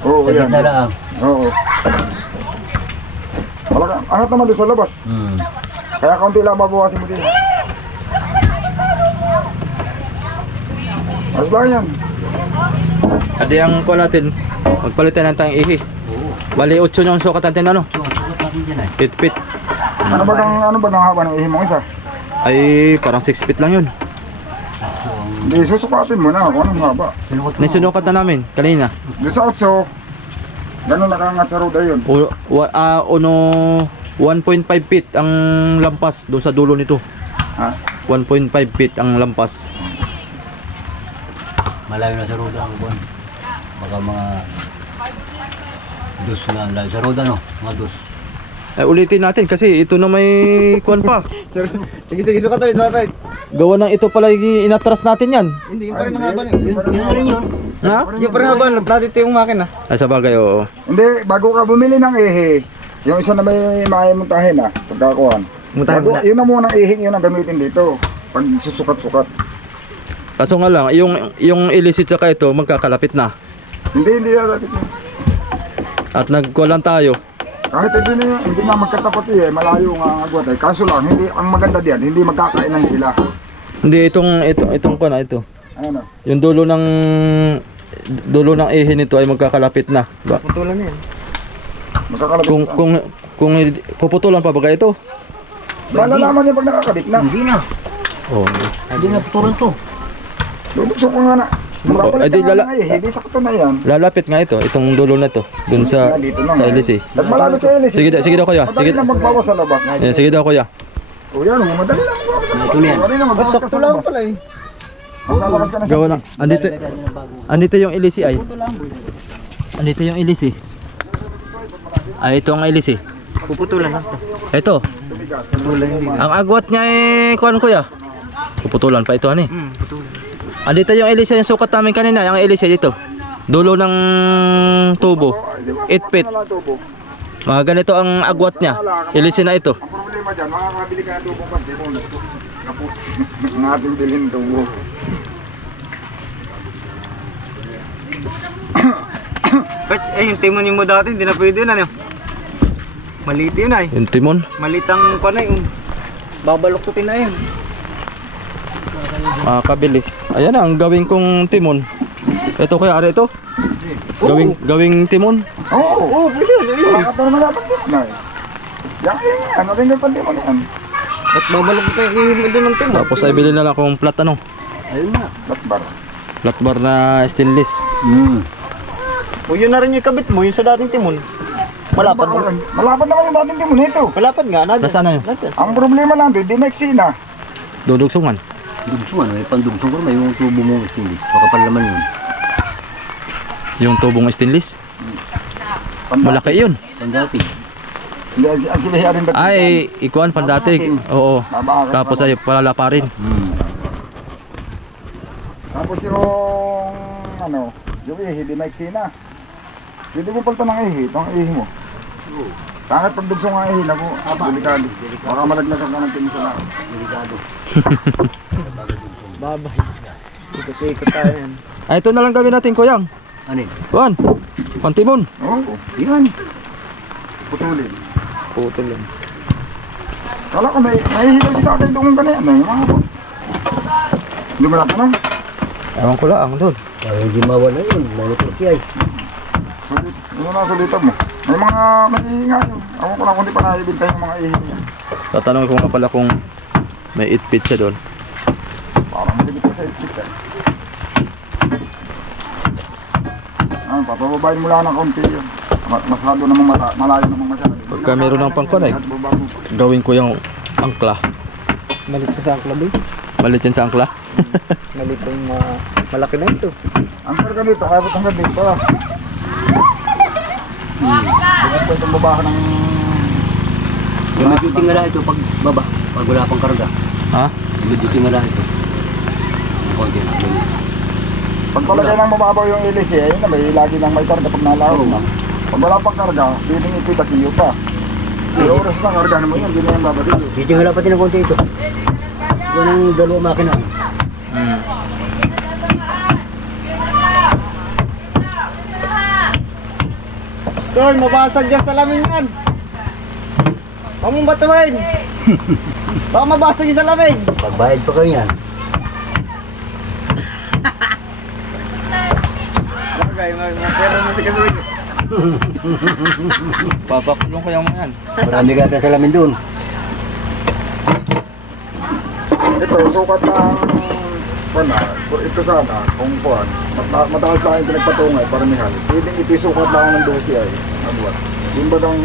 Oo, Sa yan. gitna lang. Oo. Malaki, angat naman doon sa labas. Kaya kaunti lang babawasin mo din. Mas lang yan. Adi ang kuha natin, magpalitan ng tayong ihi. Bali 8 yung sukat natin ano? So, sukat natin dyan ay. 8 feet. Ano ba ang haba ng ihi mo isa? Ay parang 6 feet lang yun. So, ang Hindi, susukatin mo na kung anong haba. sinukat mo. Nasinukat na namin kanina. Doon sa 8, ganun nakaangat sa roda yun. Uno 1.5 feet ang lampas doon sa dulo nito. Ha? 1.5 feet ang lampas. Malayo na sa roda ang buwan. Baka mga dos na layo sa roda, no? Mga dos. Ay ulitin natin kasi ito na may kuwan pa. Sige, sukat ulit, sukat ulit. Gawa ng ito pala inatras natin yan. Hindi, yung Ay, pa rin hindi. nahaban eh. Yun na rin yun. Ha? Yung pa rin nahaban, natin yung makina. Ay sa bagay oo. Hindi, bago ka bumili ng ihi, yung isa na may makamuntahin pagkakuhan. Muntahin Bago, muna. yun na muna ihi, yun ang gamitin dito. Pag susukat-sukat. Kaso nga lang yung illicit saka ito magkakalapit na. Hindi dapat yun. At nagkuwan lang tayo. Kahit hindi na magkatapat malayo nga ang agwat. Kaso lang, hindi, ang maganda diyan, hindi magkakainan sila. Hindi itong kuwan na ito. Ano? Yung dulo ng ihi nito ay magkakalapit na. Putulan na yan. Magkakalapit Kung sa- kung puputulan pa ba ito? Malalaman niya pag nakakabit na. Hindi na. Oh. Hindi na putulan to. Bubukso ko nga na. Mapapalit di ka nga lala- ng ihi, di sakto na yan. Lalapit nga ito, itong dulo na to, dun sa Dito lang. LC. Nagmalapit sa LC. Sige daw kuya, Madali sige. na magbawas sa labas. Yan, sige daw kuya. O yan, madali lang magbawas sa labas. Ito na yan. Madali na magbawas ka Sakto sa lang labas. pala eh. Maglalabas ka na sa Gawa na. Andito yung LC ay. Andito yung LC. Ay ito ang LC. Puputulan lang to. Ito. tubigas. Ang agwat niya eh kuan kuya. Puputulan pa ito ani. Andito yung LC yung sukat namin kanina, yung LC dito. Dulo ng tubo. 8 feet. Mga ganito ang agwat niya. LC na ito. Ang problema dyan, makakabili ka na tubong pati mo. Kapos ng ating bilhin tubo. Yung timon mo dati, hindi na pwede yun ano. Maliit yun ay. Yung timon. Maliit ang panay. Babaloktutin na yun. Makakabili. Ayan na ang gawin kong timon. Ito kaya ari ito. Gawing timon. Oo, pwede yun. Baka pa naman dapat yun na eh. Yan, ano rin yung panti mo na yan. At babaloktutin yung ihim doon ng timon. Tapos ay bilhin na lang akong flat ano. Ayun na. Latbar. Flat bar na stainless. O yun na rin yung kabit mo, yung sa dating timon. Malapad na. Malapad naman yung dating timon nito. Malapad nga, natin. Nasaan na yun? Natin. Ang problema lang din, di maiksi na. Dudugsungan. Dugsungan, may pandugtong ko, may yung tubo mo. Hindi. Baka palaman yun. Yung tubong stainless. Malaki yun. Pandati. Hindi, ang silihan rin dating. Ay, ikuan pandatig. Oo. Tapos ay palala rin. Tapos yung, ano, yung ihi, di maiksi na. Pwede mo palta ng ihi, itong ihi mo. Kahit pag dugsong ang ihi, naku, delikado. Baka malaglag ka ng timon sa lahat. Delikado. Babay. Ikot-ikot tayo yan. Ay, ito na lang gawin natin, kuyang. Ano yun? Kuan. Pantimon. Oo, Yan. putulin. Putulin. Kala ko may hilaw si tatay doon ka na yan eh, mga po. Hindi mo natanong? Ewan ko lang doon. Ay, hindi mawala yun. Manutok yan. Sulit, yun na sulitan mo. May mga ihi nga yun. Ako ko lang kung di pa naibintay yung mga ihi niya. Tatanungin ko nga pala kung may 8 feet siya doon. Parang maligit pa sa itik eh. Papababayin mo lang ng konti yun. Masyado namang malayo namang masyado. Pagka meron ng pangkon ay gawin ko yung angkla. Malit sa sangklab eh. Malit yan sa angkla. Malit yung malaki na ito. Ang karga dito, kaya ba't hanggang dito ah. Hindi po itong babahan ng... Yung medyo tingala ito pag baba. Pag wala pang karga. Ha? Medyo tingala ito. Konti na. Pag palagay ng mababaw yung ilis eh, ayun na may lagi nang may karga pag nalawag na. Pag wala pang karga, pwedeng ito'y kasiyo pa. Pero oras na karga mo yan, hindi na yung babasiyo. Titingala pati ng konti ito. Walang dalawa makina. Storm, mabasag dyan sa lamin yan. Huwag mong batuin. Baka mabasag yung sa lamin. Pagbayad pa kayo yan. Bagay, mga pera mo si Kasuig. Papakulong ko yung mga yan. Marami ka sa salamin doon. Ito, sukat ng ito sana, kung kuhan, mataas lang yung pinagpatungay, paramihan. Pwedeng ito sukat lang ng 12 ay, abuat. Yung bagang,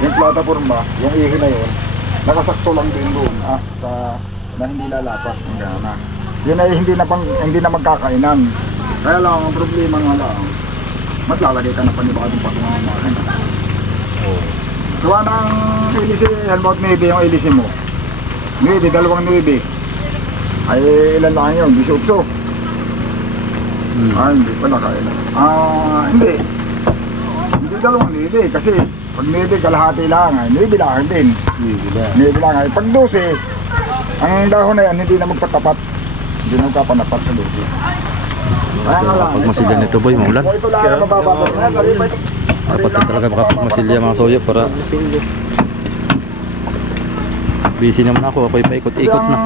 yung plataforma, yung ihi na yun, nakasakto lang din doon, na hindi lalapat, hanggang na. Yun ay hindi na magkakainan. Kaya lang, ang problema nga lang, maglalagay ka na panibagong patungan ng mga kanya. Gawa ng ilisi, halimbawa 9 yung ilisi mo. 9, dalawang 9. Ay ilan lang yun? 18. Hindi pala kailan. Hindi. Hindi dalawang 9 kasi pag 9 kalahati lang ay 9 lang din. 9 lang ay pag 12, ang dahon na yan hindi na magpatapat. Hindi na magpapanapat sa 12. Kaya nga lang. Pag masilya nito boy, maulan. Kung ito lang ang mabababa. Dapat talaga makapagmasilya mga soyo para busy naman ako paikot-ikot na.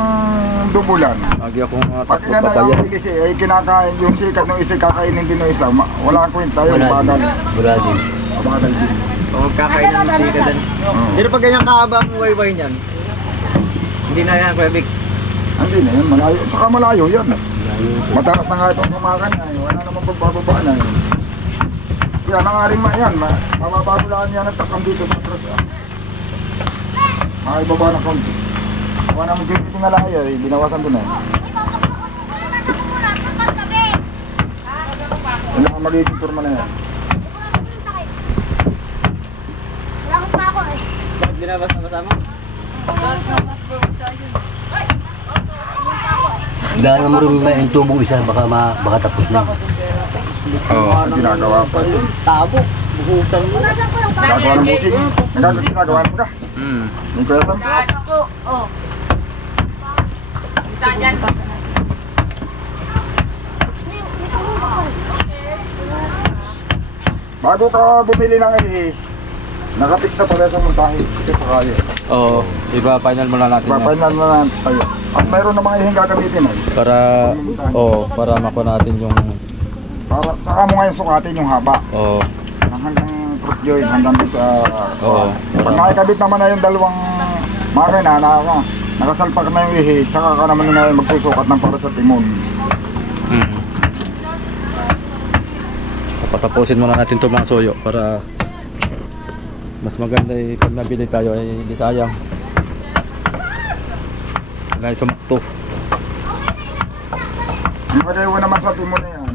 Yung dumulan. Lagi akong Pag yan na yung ilisi ay kinakain, yung sikat ng isa kakainin din ng isa, wala kang kwenta yung bagal. Wala din. Bagal din. Kung magkakain ng masika din. Pero pag ganyan kahaba ang wayway niyan, hindi na yan, Kuya Vic. Hindi na yun, malayo. Saka malayo yan. Mataas na nga itong sumakan na yun. Wala namang pagbababa na yun. Yan, nangaring yan. Mababagulaan yan at takam dito sa atras. Makibaba na konti. Kung naman dito tingalaya eh, binawasan ko na yun. Wala kang magiging turma na yan. Bakit binabas na masama? Dahil mo rin yung tubong isa, baka tapos na. Ang ginagawa pa yun. Tabo. Buhusan mo. Ginagawa ng busing. Ginagawa mo ka. May kwesam. Bago ka bumili ng ihi, nakapix na pala sa multahe. Ito pa kaya. Oo, iba final muna natin yan. Papainal na lang tayo. At mayroon na mga ihing gagamitin ay. Para makuha natin yung Para saka mo ngayon sukatin yung haba. Hanggang cross joint, hanggang doon sa... Pag nakikabit naman na yung dalawang makina na nakasalpak na yung ihi, saka ka naman na magsusukat ng para sa timon. Patapusin muna natin ito mga soyo para mas maganda pag nabili tayo ay hindi sayang. Dahil sumakto. Ilagay mo naman sa timon na yan.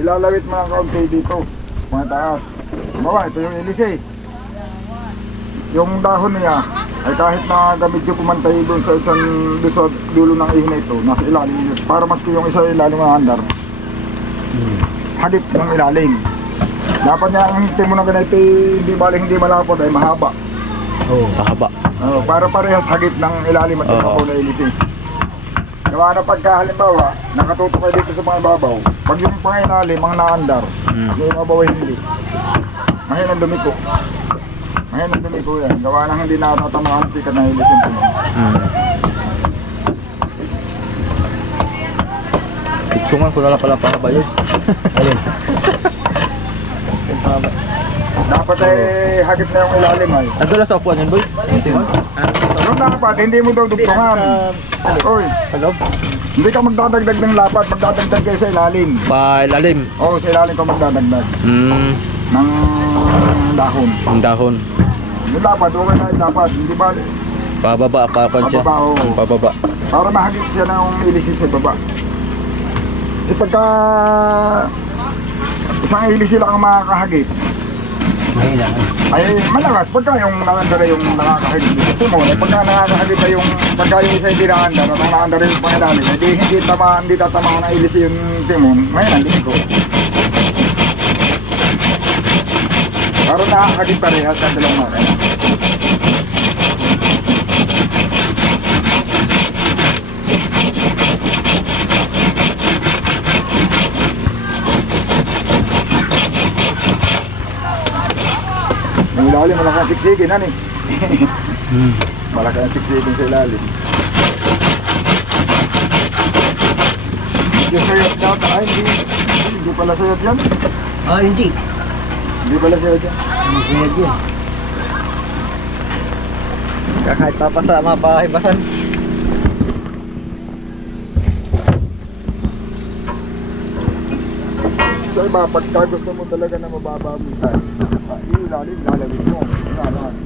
Ilalawit mo ng kaunti dito, mga taas. Bawa, ito yung ilisi. Yung dahon niya ay kahit na gamit yung kumantay doon sa dulo ng ihi na ito, nasa ilalim yun. Para maski yung isa ilalim ng andar. Hagip ng ilalim. Dapat niya ang timon na ganito hindi malapot ay mahaba. Mahaba. Para parehas hagip ng ilalim at ibabaw na ilisi. Gawa na pagka halimbawa, nakatutok kayo dito sa mga ibabaw, pag yung pangilalim ang naandar, yung ibabaw ay hindi. Mahinang lumiko. Mahinang lumiko yan. Gawa na hindi natatamaan sikat na ilisin po mo. Tiksungan ko na lang pala para ba yun? Ayun. Dapat ay hagip na yung ilalim ay. Nandun lang sa upuan yun boy? Yung dapat, hindi mo daw dugtungan. Oy, Hello? hindi ka magdadagdag ng lapat, magdadagdag kayo sa ilalim. Pailalim. Oo, sa ilalim ka magdadagdag ng dahon. Ang dahon. Yung lapat, okay na yung lapat, hindi ba? Pababa, papansya. Pababa, oo. Pababa. Para mahagip siya ng ilisi sa baba. Kasi pagka isang ilisi lang ang makakahagip, Mahina. ay malakas. Pagka yung nakandara yung nakakahagip, ito mo, pagka nakakahagip na yung, pagka yung isa hindi nakandara, at nakandara yung pangilalim, hindi tatamaan ng ilisi yung timon, mahina, hindi ko. Pero nakakahagip parehas sa dalawang makina. Yung ilalim, malaki ang siksikin, hani? Malaki ang siksikin sa ilalim. Yung sayot daw, ay hindi pala sayot yan. Hindi. Hindi pala siya dyan. Masiyag yun. Kahit papasa, mapahibasan. Sa iba, pagka gusto mo talaga na mababa mo tayo, ilalim, lalawin mo. Ilalim,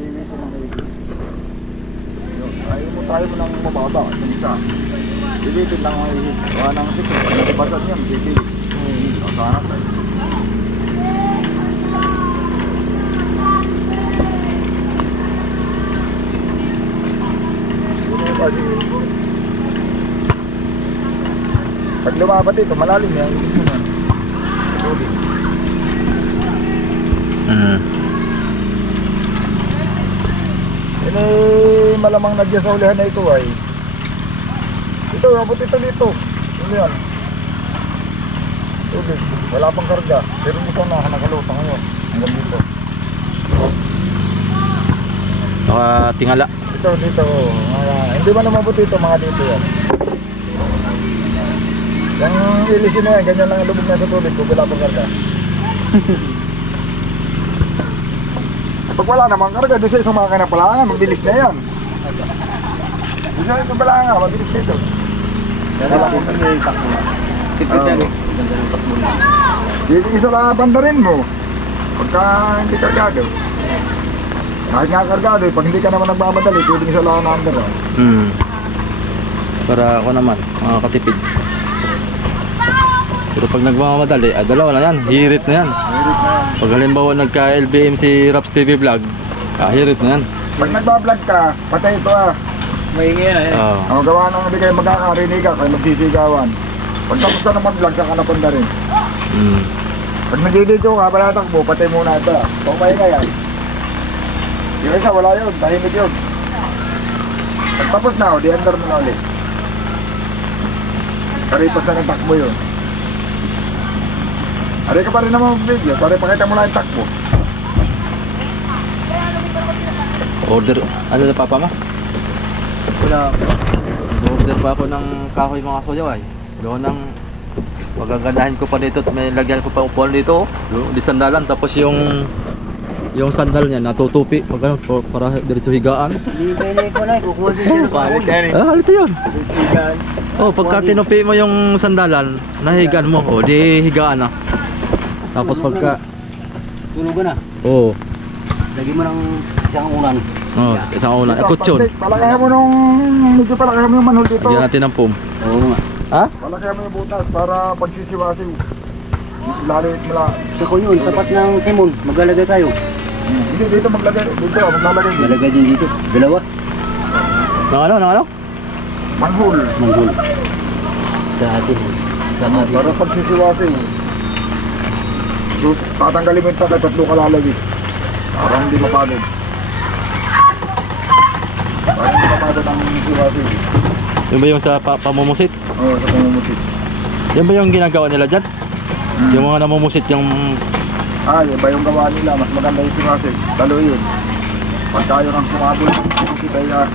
TV ko ng higit. Tayo mo ng mababa, yung isa. Ibitin lang ang higit. Wala nang sikip. Natibasan yan, titili. Sana tayo. Sino yung kasi? Pag lumabat ito, malalim yan. Tubig. Yan ay malamang nagya sa ulihan na ito ay. Ito, abot ito dito. Ano yan? Tubig. Wala pang karga. Pero ito na, nakalutang ngayon. Hanggang dito. Nakatingala. Ito, dito. Hindi ba namabot dito, mga dito yan. Yung ilisin na yan, ganyan lang ang lubog na sa tubig kung wala pang karga. Pag wala namang karga, doon sa isang makina palangan, mabilis na yan. Doon sa isang palangan, mabilis na ito. Wala kong takbo na. Tipid na rin. Ganda ng takbo na. Dito isa lang bandarin mo. Pagka hindi kargado. Kahit nga kargado, pag hindi ka naman nagmamadali, pwedeng isa lang na under. Para ako naman, makakatipid. Pero pag nagmamadali, dalawa na yan, hirit na yan. Merit na yan. Pag halimbawa nagka-LBM si Raps TV Vlog, hirit na yan. Pag nagbablog ka, patay ito ah. Maingay na eh. Ang gawa nang hindi kayo magkakarinig ka, kayo magsisigawan. Pag tapos ka na mag-vlog, saka napanda rin. Pag nag-video ka, palatakbo, patay muna ito. Kung may ka yan. Yung isa, wala yun, tahimik yun. Pag tapos na, di under mo na ulit. Karipas na ng takbo yun. Ari ka pa rin naman mag-video, para pakita mo lang yung takbo. Order, ano na papa mo? Wala. Order pa ako ng kahoy mga soyaw ay. Doon nang magagandahin ko pa dito at may lagyan ko pa upuan dito. Di sandalan tapos yung sandal niya natutupi pag ano, para diretso higaan. Bibili ko na, kukuha din siya ng Balik yan eh. Halito yun. Higaan. Oh, pagka tinupi mo yung sandalan, nahigaan mo. Oh, di higaan na. Tapos pagka Tulugan na. oh, Lagi mo ng isang ulan. isang ulan. Kutsyon. Palakayan mo nung, medyo palakayan mo yung manhole dito. Lagyan natin ng foam. Oo nga. Ha? Palakayan mo yung butas para pagsisiwasiw. Lalit mo lang. Sa ko yun, tapat ng timon. Maglalagay tayo. Hindi, dito maglalagay dito. Maglalagay din dito. Dalawa. Nang ano? Manhole. Manghul. Sa atin. Sa atin. Para pagsisiwasiw. So, tatanggalin mo yung takay, tatlo ka lalagay. Para hindi mapagod. Para hindi mapagod ang siwasiw. Yung ba yung sa pamumusit? Oo, sa pamumusit. Yan ba yung ginagawa nila dyan? Yung mga namumusit yung... Iba yung gawa nila. Mas maganda yung siwasiw. Talo yun. Pag tayo ng sumabol, kita yung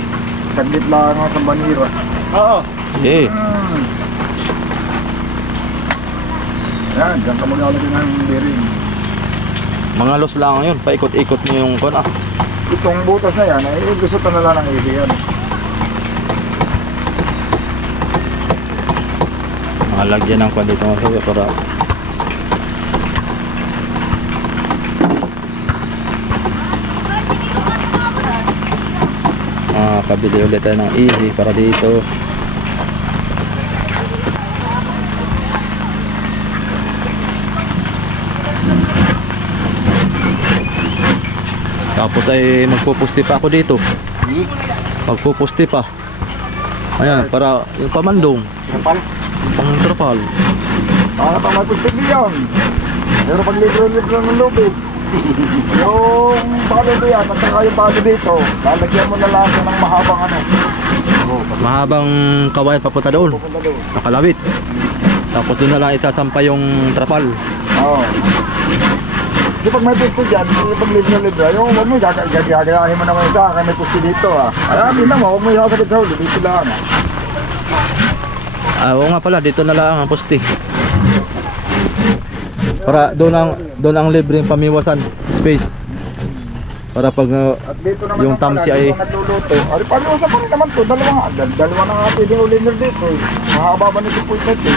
saglit lang sa banira. Oo. Eh, Yan, dyan ka maglalagay ng bearing. mga los lang yun. Paikot-ikot mo yung kon Itong butas na yan, gusto ka na lang ng ihi yan. Mga lagyan ng kon dito mga sabi para... Kabili ulit tayo ng easy para dito. Tapos ay magpupusti pa ako dito. Magpupusti pa. Ayan, para yung pamandong. Kapal. Pang trapal. Para pang may pustig yan. Pero pag libro-libro ng lubid, yung balo diyan, at saka yung balo dito, lalagyan mo na lang ng mahabang ano. Mahabang kawayan papunta doon. Pupunta doon. Nakalawit. Tapos doon na lang isasampa yung trapal. Oo. Kasi pag may pusti dyan, pag libro-libro, yung huwag mo, gagayahin mo naman sa akin, may pusti dito ah. Ayun naman, huwag mo isasagad sa huli, dito lang. Oo nga pala, dito na lang ang poste. Para doon ang doon ang libreng pamiwasan space. Para pag At dito naman yung ang pala, tamsi ay dito nagluluto. Ari, pamiwasan pa rin naman to. Dalawa nga. Dalawa na nga pwedeng uliner dito. Mahaba ba nito po ito?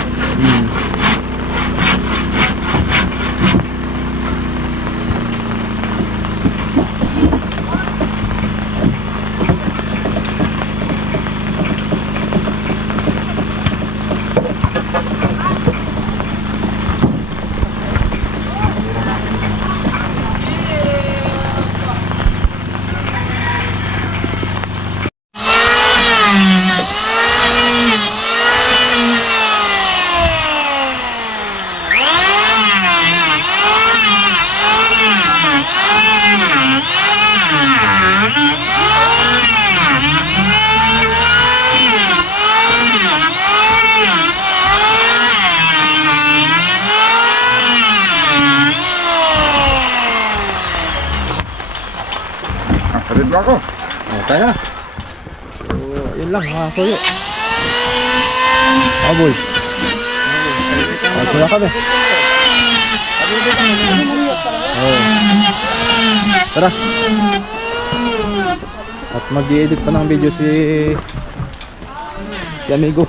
Palit mo ako. tayo na. So, yun lang mga soyo. Aboy. Ito na kami. Tara. At mag-i-edit pa ng video si amigo.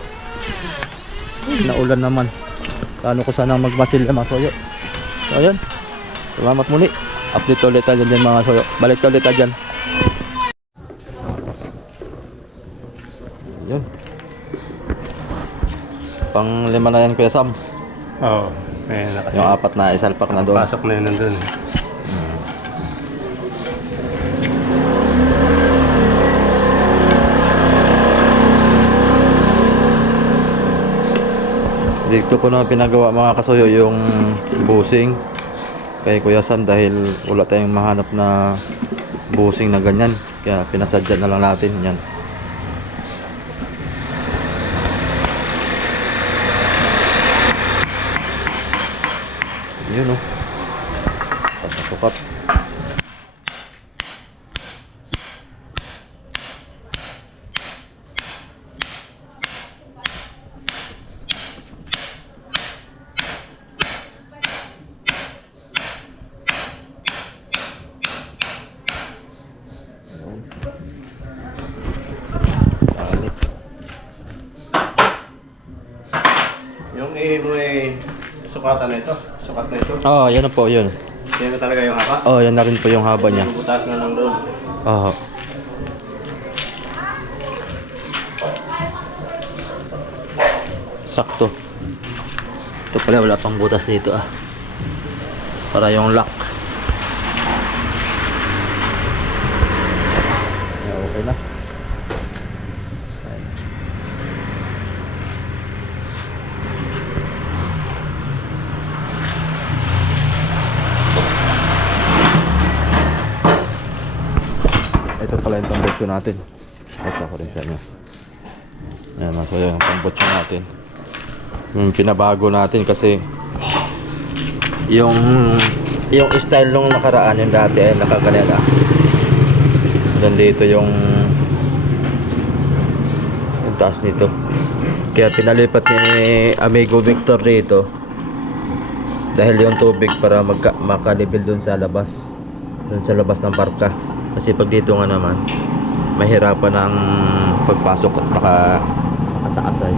Naulan naman. Plano ko sana magbasil mga soyo. So ayun. Salamat muli. Update ulit tayo dyan mga soyo. Balik ulit tayo dyan. Yun. Pang 5 na yan Kuya Sam. Oo. May naka- Yung 4 na isalpak na doon. Pasok na yun nandun. Dito ko na pinagawa mga kasuyo yung busing kay Kuya Sam dahil wala tayong mahanap na busing na ganyan. Kaya pinasadya na lang natin yan. Yun o. Sukat. Yung mo sukatan na ito. Sukat na ito. Oh, yan na po yun. Yan na talaga yung haba. Oh, yan na rin po yung haba niya. Butas na lang doon. Oh. Sakto. Ito pala wala pang butas dito ah. Para yung lock. Okay na. Ito pala yung tambutso natin. Ito ko rin sa inyo. Ayan, so yung tambutso natin. Yung pinabago natin kasi yung style nung nakaraan yung dati ay nakaganyan ah. Hanggang dito yung taas nito. Kaya pinalipat ni Amigo Victor dito dahil yung tubig para makalibel dun sa labas ng parka. Kasi pag dito nga naman mahirapan ang pagpasok at mataas ay.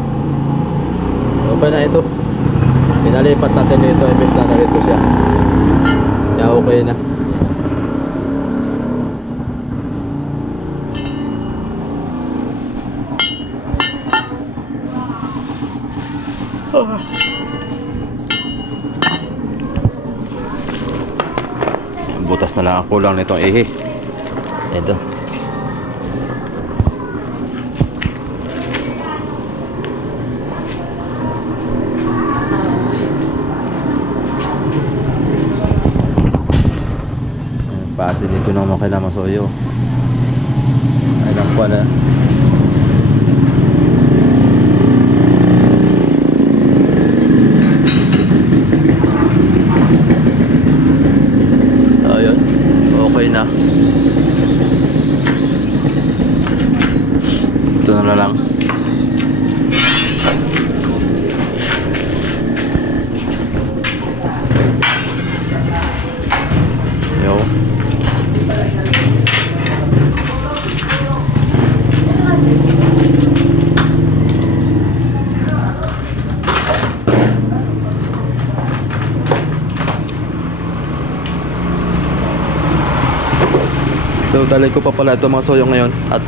Okay na ito. Pinalipat natin dito imbes na narito siya. Kaya okay na. Butas na lang ang kulang nitong ihi. Ito. Pasi dito na makina masoyo. Ay lang pala. Ayun. Okay na. Ito na lang. dali ko pa pala ito mga soyo ngayon. At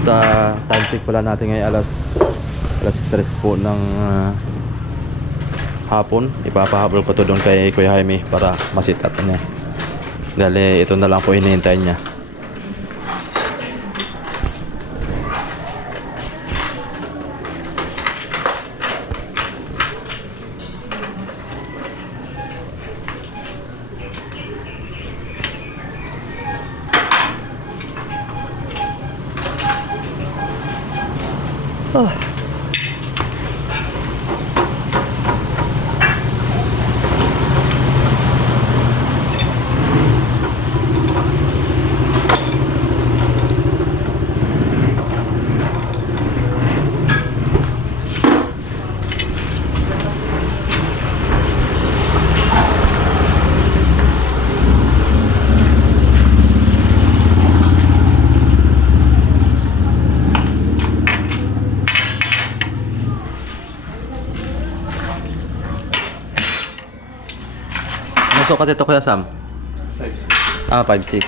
time check pala natin ngayon alas 3 po ng hapon. Ipapahabol ko to doon kay Kuya Jaime para masitat niya. Dali ito na lang po hinihintay niya. Ano sukat ito Kuya Sam? 5.6. 5.6.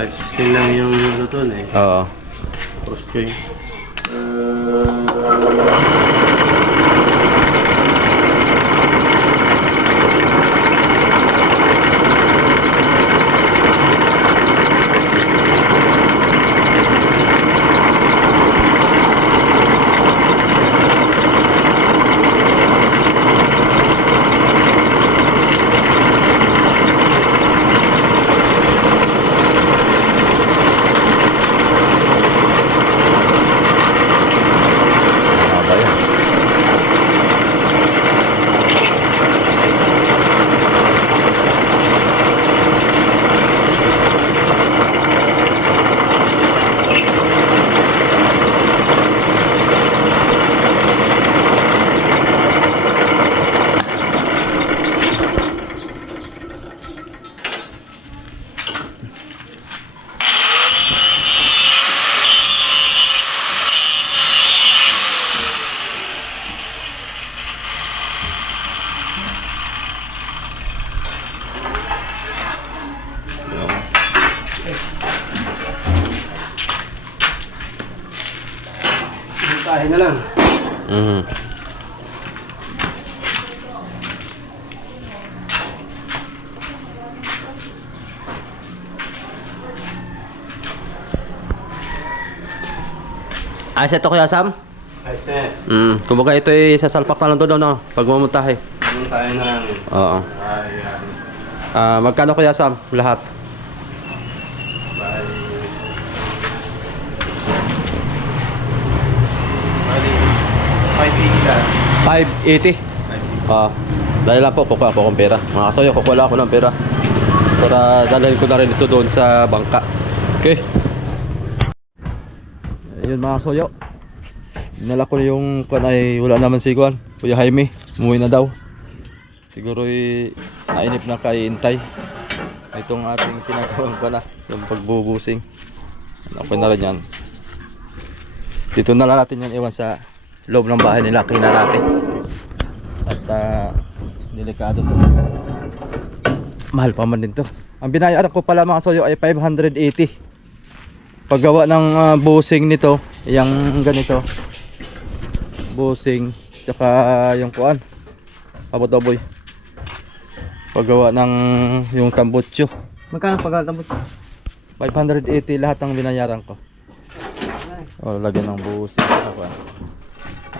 5.16 lang yung ano to eh. Oo. Cross string. Tahin na lang. Ayos ito Kuya Sam? Ayos na yan. Kumbaga ito ay sasalpak na lang to daw no? Pag mamuntahe. Anong tayo na lang. Oo. Ayan. Magkano Kuya Sam? Lahat? Bali, 5.80 lang. 580? Dahil lang po, kukuha po akong pera. Mga kasoyo, kukuha lang ako ng pera para dalhin ko na rin ito doon sa bangka. Okay. Ayun mga kasoyo, dinala ko yung kuwan ay wala naman si kuwan, Kuya Jaime, umuwi na daw. Siguro nainip na kay Intay itong ating pinagawang kuwan na, yung pagbubusing. Okay na rin yan. Dito na lang natin yan iwan sa loob ng bahay nila Kinarapi. At delikado to. Mahal pa man din to. Ang binayaran ko pala mga soyo ay 580. Paggawa ng busing nito, yung ganito. Busing, tsaka yung kuan. Abotoboy. Paggawa ng yung tambutso. Magkano pagkatapos? 580 lahat ng binayaran ko. O, lagyan ng busing.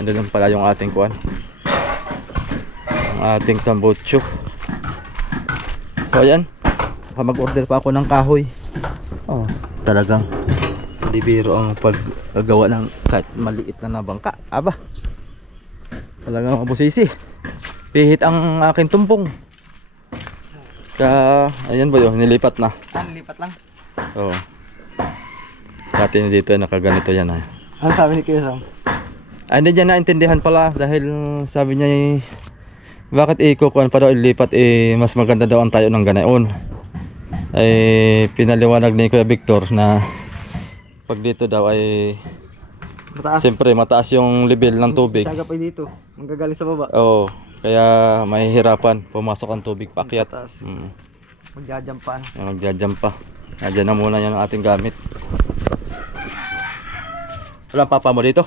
Andun pala yung ating kuan. Ang ating tambutso. So ayan, mag-order pa ako ng kahoy. Oh, talagang hindi biro ang paggagawa ng kahit maliit na bangka. Aba, talagang mabusisi. Pihit ang aking tumpong. Kaya, ayan ba yun, nilipat na. Nilipat lang. Oo. Dati na dito, nakaganito yan. Ano sabi ni Kuya Sam? Ay, hindi niya naintindihan pala dahil sabi niya bakit ikukuhan pa daw ilipat mas maganda daw ang tayo ng ganayon. Ay pinaliwanag ni Kuya Victor na pag dito daw ay Mataas. siyempre mataas yung level ng tubig. Saga pa dito. Manggagaling sa baba. Oo, kaya mahihirapan pumasok ang tubig paakyat. Mataas. Magjajampan. Magjajump pa. Diyan na muna yung ating gamit. Wala papa mo dito?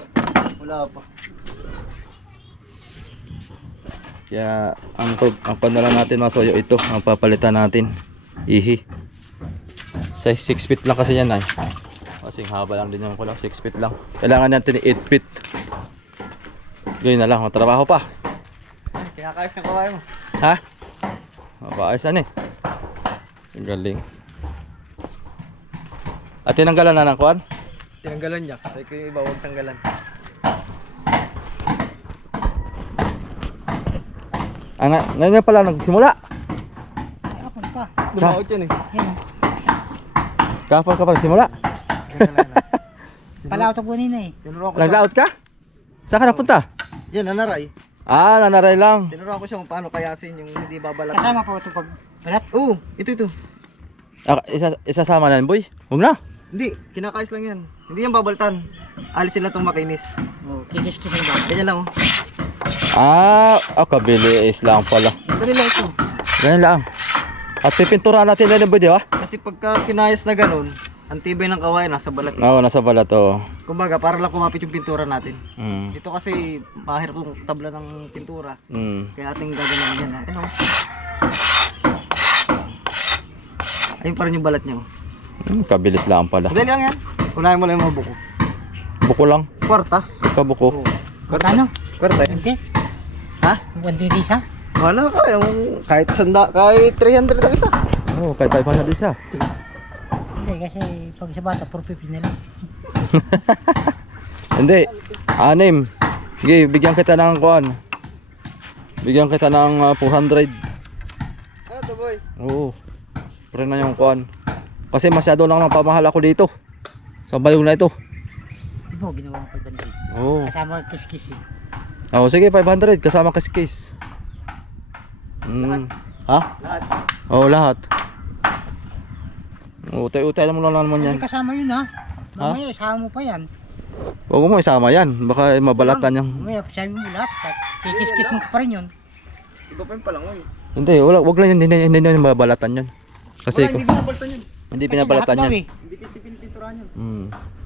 Wala pa. Kaya ang panala natin mga soyo, ito ang papalitan natin. Ihi. Size 6 feet lang kasi yan ay. Kasing haba lang din yung kulang, 6 feet lang. Kailangan natin 8 feet. Gawin na lang, matrabaho pa. Kinakayos ng kawain mo. Ha? Mabaayos na eh. Ang galing. At tinanggalan na ng kuwan? Tinanggalan niya. Kasi ko yung iba, huwag tanggalan. Ngayon pala nagsimula. Kapon pa. Lumaot yun eh. Yan. Kapag ka pa nagsimula. Pala ako kunin na eh. Tinuruan ko siya. Naglaot ka? Saan ka napunta? Yan, nanaray. Ah, nanaray lang. Tinuruan ko siya kung paano kayasin yung hindi babalat. Kasama pa ito pag balat. Oo, ito. Ah, isasama na yun, boy. Huwag na. Hindi, kinakayos lang yan. Hindi yan babaltan. Alisin lang itong makinis. Oh, kikis-kisin ba? Ganyan lang oh. Kabilis lang pala. Dali lang ito. Ganyan lang. At pipintura natin na boy, di ba? Kasi pagka kinayos na ganun, ang tibay ng kawain nasa balat. Oo, nasa balat to. Kumbaga, para lang kumapit yung pintura natin. Mm. Ito kasi mahirap yung tabla ng pintura. Mm. Kaya ating gagawin yan. Ano? Ayun pa rin yung balat niya. Kabilis lang pala. Dali lang yan. Unahin mo lang yung mga buko. Buko lang. Kwarta. Buko. Ano? Kwarta eh. Hindi. Ha? 120 isa? Wala ka. Yung kahit 300 ang isa. Oo, kahit 500 isa. Hindi kasi pag sa bata, 450 na lang. Hindi. 6. Sige, bigyan kita ng kuan. Bigyan kita ng 400. Ano to boy? Oo. Pre na yung kuan. Kasi masyado lang ng pamahal ako dito. Sa bayong na ito. Di ba ginawa ko pa dito? Oo. Kasama kiss-kiss eh. Oo, sige 500 kasama kiss. Ha? Lahat. Oo, lahat. Utay-utay mo lang naman yan. Hindi kasama yun ha. Mamaya isama mo pa yan. Huwag mo isama yan. Baka mabalatan yan. Mamaya sabi mo lahat. Kikis-kiss mo pa rin yun. Iba pa yung palangoy. Hindi, wag lang yun. Hindi yun mabalatan yun. Kasi Wala, hindi binabaltan yun. hindi Kasi pinabalatan lahat yan. daw eh. Hindi pinipinturahan yun.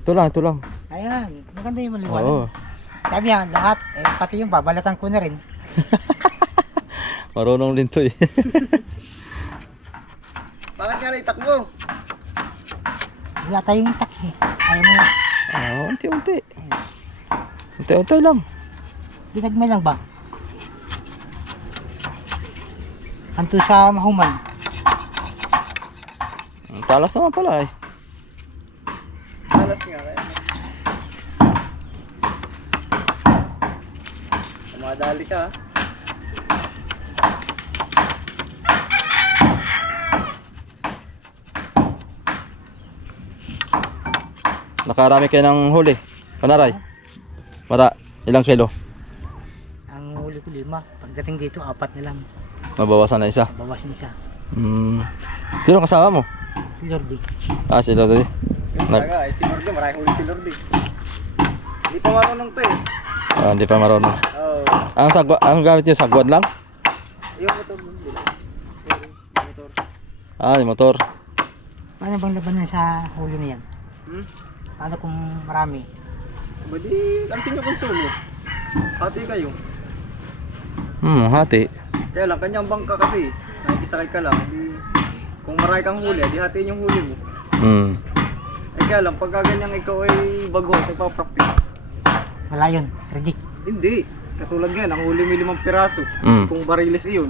Ito lang. Ayan, maganda yung Oo. maliwanag. Sabi niya, lahat, eh, pati yung babalatan ko na rin. Marunong din to eh. Bakit nga naitak mo? Wala tayong itak eh. Ayaw mo na. Unti-unti. Unti-unti lang. Dinagmay lang ba? Anto sa mahuman. Ang talas naman pala eh. Alas nga kaya. Madali ka ha. Nakarami kayo ng huli. Panaray. Ilang kilo? Ang huli ko 5. Pagdating dito, 4 na lang. Mabawasan na isa. Bawas na isa. Sino kasama mo? Si Lordy. Si Lodi. Talaga eh, si Lordy, maraming huli si Lordy. Hindi pa marunong to eh. Hindi pa marunong. Oo. Ang gamit niyo, sagwad lang? Yung motor mo. Yung motor. Paano bang labanan sa huli na yan? Paano kung marami? Badi, alisin yung konsumo. Hati kayo. Hati. Kaya lang, kanyang bangka kasi. Nakikisakay ka lang. Di, kung marami kang huli, di hatiin yung huli mo. Eh kaya lang, pagka ganyang ikaw ay bago at nagpa-practice. Wala yun. Reject. Hindi. Katulad yan, ang huli mo 5 piraso. Kung bariles iyon.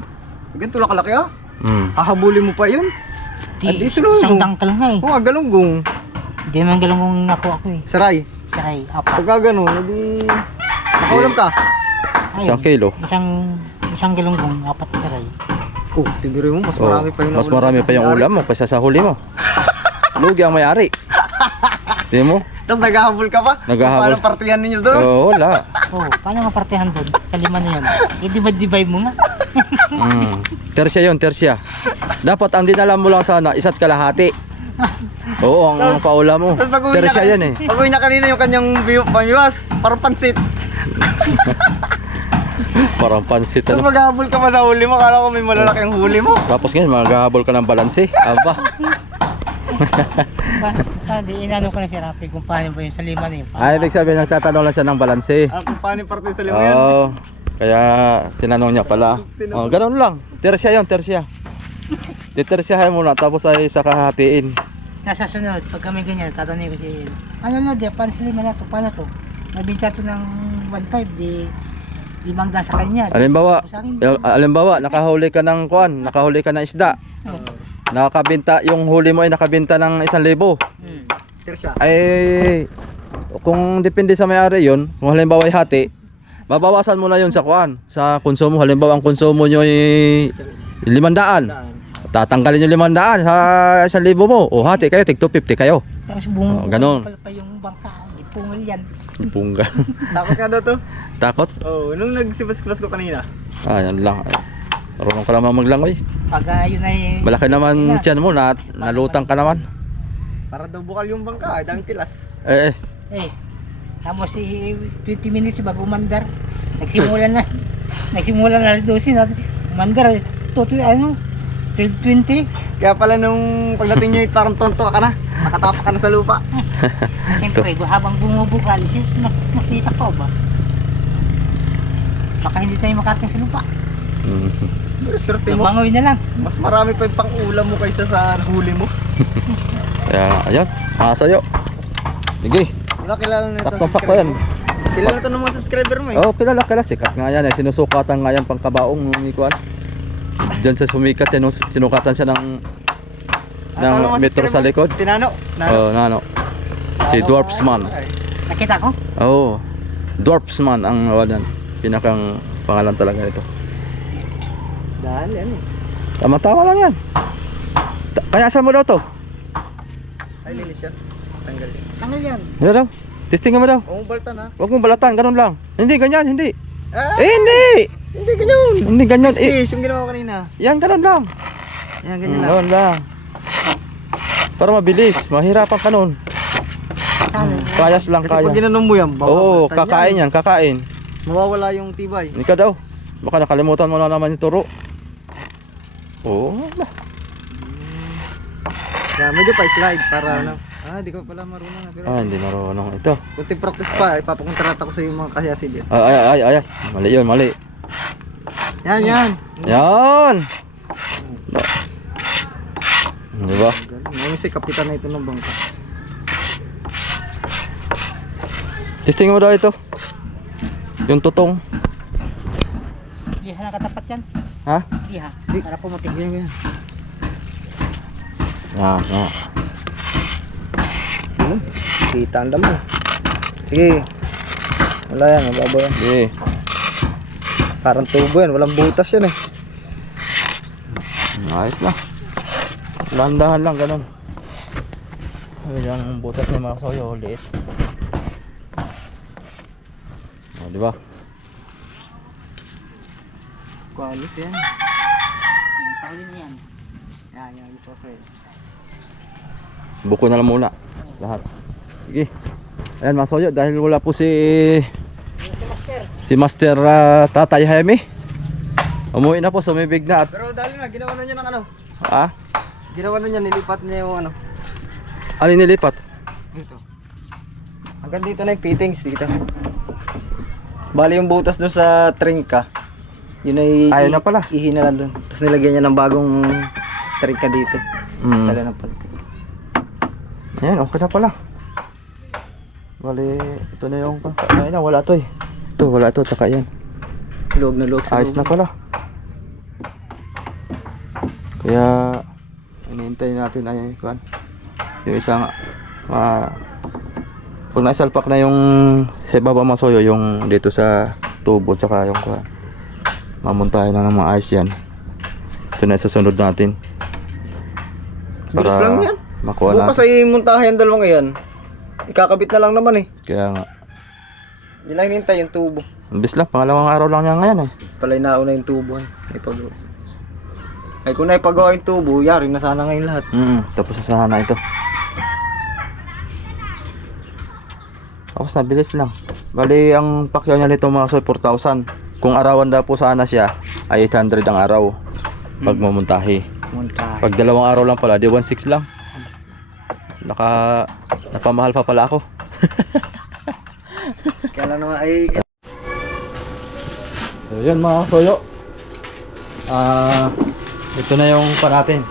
Ganito lang kalaki ha? Hahabulin mo pa yun? Adi, sunod Isang mo. dangkal nga eh. Oo, galunggong. Hindi naman galunggong nakuha ko eh. Saray. Sakay, 4. Pagka gano'n, edi... Nakaulam ka. Isang kilo. Isang galunggong, 4 na saray. Oh, tibiri mo, mas marami pa yung Mas naulam marami sa pa yung may-ari. ulam mo kaysa sa huli mo. Lugi ang may-ari. Di mo? Tapos naghahabol ka pa? Naghahabol. Paano partihan ninyo doon? Oo, wala. Oh, paano nga partihan doon? Sa 5 na yan. I-divide mo nga. Tersya yun, tersya. Dapat ang dinala mo lang sana, isa't kalahati. Oo, ang paula mo. Tapos pag-uwi niya, Tersya yan eh. pag-uwi niya kanina yung kanyang pamiwas, parang pansit. Parang pansit Tapos ano. maghahabol ka pa sa huli mo, kala ko may malalaki ang huli mo. Tapos ngayon, maghahabol ka ng balanse. Aba. Hindi, inano ko na si Rafi kung paano ba yung sa lima na yun. Ay, ibig sabihin nagtatanong lang siya ng balanse. Kung paano yung parte sa lima yan? Oo. Kaya tinanong niya pala. Oh, ganun lang. Tersya 'yon, tersya. Titersyahan muna tapos ay saka hatiin. Nasa sunod, pag kami ganyan, tatanungin ko si ano na, di, paano sa lima na to? Paano to? Nabinta to ng 1.5, di limang daan sa kanya. Alimbawa, nakahuli ka ng kuan, nakahuli ka ng isda. Nakabenta, yung huli mo ay nakabenta ng 1,000. Tersya. Ay kung depende sa may-ari 'yon, kung halimbawa ay hati, babawasan mo na 'yon sa kuan, sa konsumo. Halimbawa ang konsumo nyo ay 500. Tatanggalin yung 500 sa 1,000 mo. O hati kayo, tig 250 kayo. Tapos bunga ganun. pa yung bangka, di pungol yan. Pungga. Takot ka daw to? Takot? Oo, nung nagsibas-kibas ko kanina. Yan lang. Marunong ka naman maglangoy. Pag yun ay... Malaki naman tiyan mo, nalutang ka naman. Para daw bukal yung bangka, daming tilas. Eh, Tapos 20 minutes bago umandar. Nagsimula na 12 na umandar. 12:20. Kaya pala nung pagdating niya, parang tonto ka na. Nakatapak ka na sa lupa. Siyempre, habang bumubukal, nakita ko ba? Baka hindi tayo makating sa lupa. Pero swerte mo, Lumangoy na lang. mas marami pa yung pang-ulam mo kaysa sa huli mo. kaya ayan, mga sayo. Sige, Wala kilala na ito. sakto yan. Kilala ito ng mga subscriber mo eh. Oh, kilala, sikat nga yan. Sinusukatan nga yan pang kabaong ni Kuan. Diyan sa sumikat yan, sinukatan siya ng metro sa likod. Si Nano. Oh, Nano. Si Dwarfsman. Nakita ko? Oh, Dwarfsman ang walan. Pinakang pangalan talaga nito. Dahil yan eh. Tama-tama lang yan. Kaya saan mo daw to? Ay, linis yan. Tanggal yan. Tanggal yan. Ano daw? Testingan mo daw. Kung balta na. Huwag mong balatan, ganun lang. Hindi, ganyan, hindi. Ah, Hindi! hindi ganyan. Hindi ganyan. Yes, yung ginawa ko kanina. Yan, ganun lang. Yan, ganyan lang. Ganun lang. Para mabilis, mahirapan ka nun. Kayas lang, Kasi pag kaya. ginanong mo yan, Oo, balta kakain yan, kakain. Mawawala yung tibay. Ikaw daw. Baka nakalimutan mo na naman yung turo. Oo. Kaya medyo pa slide para ano. Di ko pala marunong. Pero Hindi marunong ito. kunting practice pa, ipapakontrata ko sa yung mga kayasin yan. Ay. Mali yun, mali. Yan, yan. Yan! Diba? Ngayon si kapitan na ito ng bangka. Testing mo daw ito. Yung tutong. Liha na katapat yan. Ha? Liha. Para pumating. Yan. Yan. Kita ang damo. Sige. Wala yan, mababa yan. Sige. Parang tubo yan, walang butas yan eh. Ayos na. Landahan lang, ganun. Yung butas ni mga soyo, liit. Diba? Quality yan. Pahuli na yan. Yan, gusto ko sa'yo. Buko na lang muna. Lahat. Sige. Ayan mga soyo, dahil wala po si Master Tatay Jaime. Umuwi na po, sumibig na at Pero dahil na, ginawa na niya ng ano. ginawa na niya, nilipat niya yung ano. alin nilipat? Dito. Hanggang dito na yung fittings dito. Bali yung butas doon sa trinka. Yun ay Ayaw na pala. ihina lang doon. Tapos nilagyan niya ng bagong trinka dito. Tala na pala. Ayan, okay na pala. Bali, ito na yung ayun na, wala to eh. Ito, wala to, tsaka yan. Luwag na luwag sa Ayos na loob. pala. Kaya hinihintay natin ay kuan. Yung isang pag naisalpak na yung sa baba masoyo, yung dito sa tubo tsaka yung kuan. Mamuntahin na ng mga ayos yan. Ito na susunod natin. Bilis lang yan. Makuha Bukas natin. ay muntahan yung dalawang yan. Ikakabit na lang naman eh. Kaya nga. Hindi lang hinintay yung tubo. Bis lang, pangalawang araw lang yan ngayon eh. Palay nauna yung tubo. Ipagawa. Ay kung naipagawa yung tubo, yari na sana ngayon lahat. Tapos na sana ito. Tapos nabilis lang. Bali ang pakyaw niya nito mga soy 4,000. Kung arawan daw po sana siya ay 800 ang araw pag mamuntahi. Muntahan. Pag dalawang araw lang pala di 1,600 lang. Napamahal pa pala ako. Kaya naman ay So yun mga soyo. Ito na yung pa natin.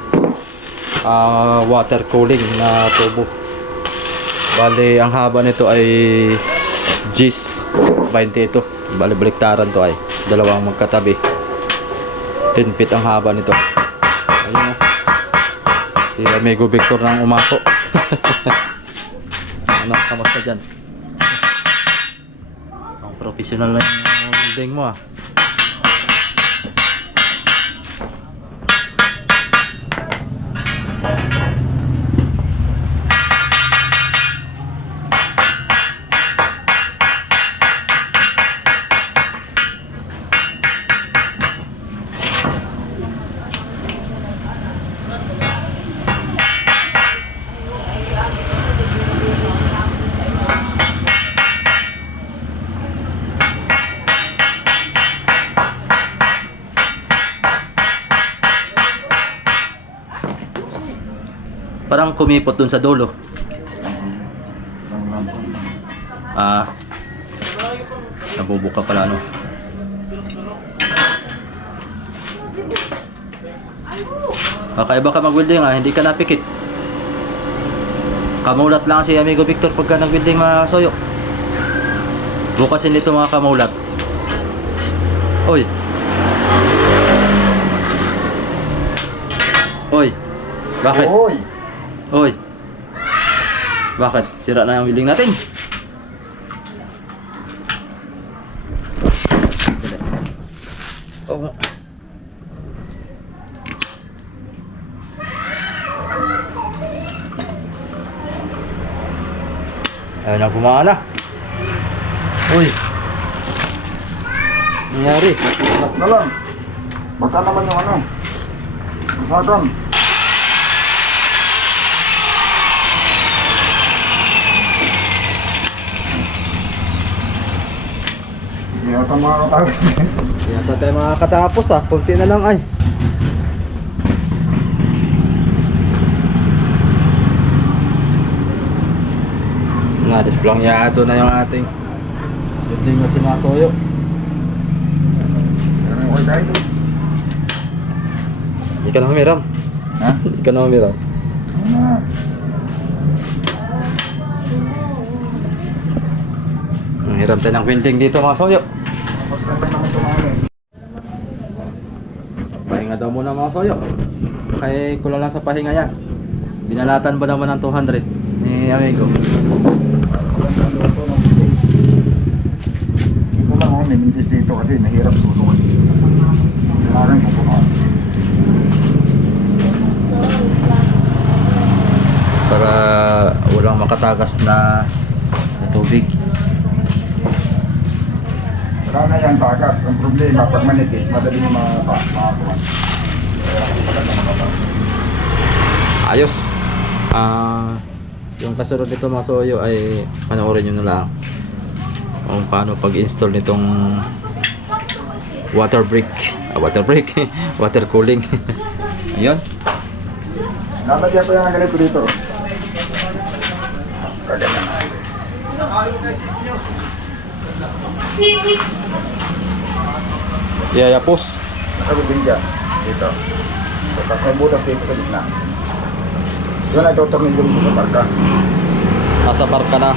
Water cooling na tubo. Bali ang haba nito ay Gis 20 ito. Bali baliktaran to ay dalawang magkatabi. 10 feet ang haba nito. Ayun o. Si Amigo Victor ng umako. Ano, kamusta dyan? Ang professional na yung building mo ah. Parang kumipot dun sa dulo. Nabubuka pala no. Kakaiba ka mag-welding hindi ka napikit. Kamulat lang si Amigo Victor pagka nag-welding mga soyo. Bukasin nito mga kamulat. Oy. Oy. Bakit? Oy! Oy. Bakit? Sira na yung welding natin. Oh. Ayun na gumana. Uy. Nangyari. Sarap na lang. Baka naman yung ano. Masagan. Hindi ata makakatapos. Hindi yata tayo makakatapos kunti na lang ay. Displanyado na yung ating building na sinasoyo. Okay tayo doon. Hindi ka na humiram. Ha? Hindi ka na humiram. Hiram tayo ng welding dito mga soyo. Maganda naman ito namin. Pahinga daw muna mga soyo. Kaya kulang lang sa pahinga yan. Binalatan ba naman ng 200 ni Amigo? Ito lang may mintis dito kasi mahirap susunod. Kailangan ko punuan. Para walang makatagas na tubig. Wala na yan tagas. Ang problema pag manipis, madali yung makakuha. Kaya kasi maganda makapag. Ayos. Yung kasunod nito mga soyo ay panoorin nyo na lang kung paano pag-install nitong water cooling. Ayun. Lalagyan ko yan ang ganito dito. Kaganda. Yayapos. Nakabit din dyan. Dito. So, tapos may butas dito sa gitna. Yun ay tutornilyo mo sa parka. Nasa park ka na.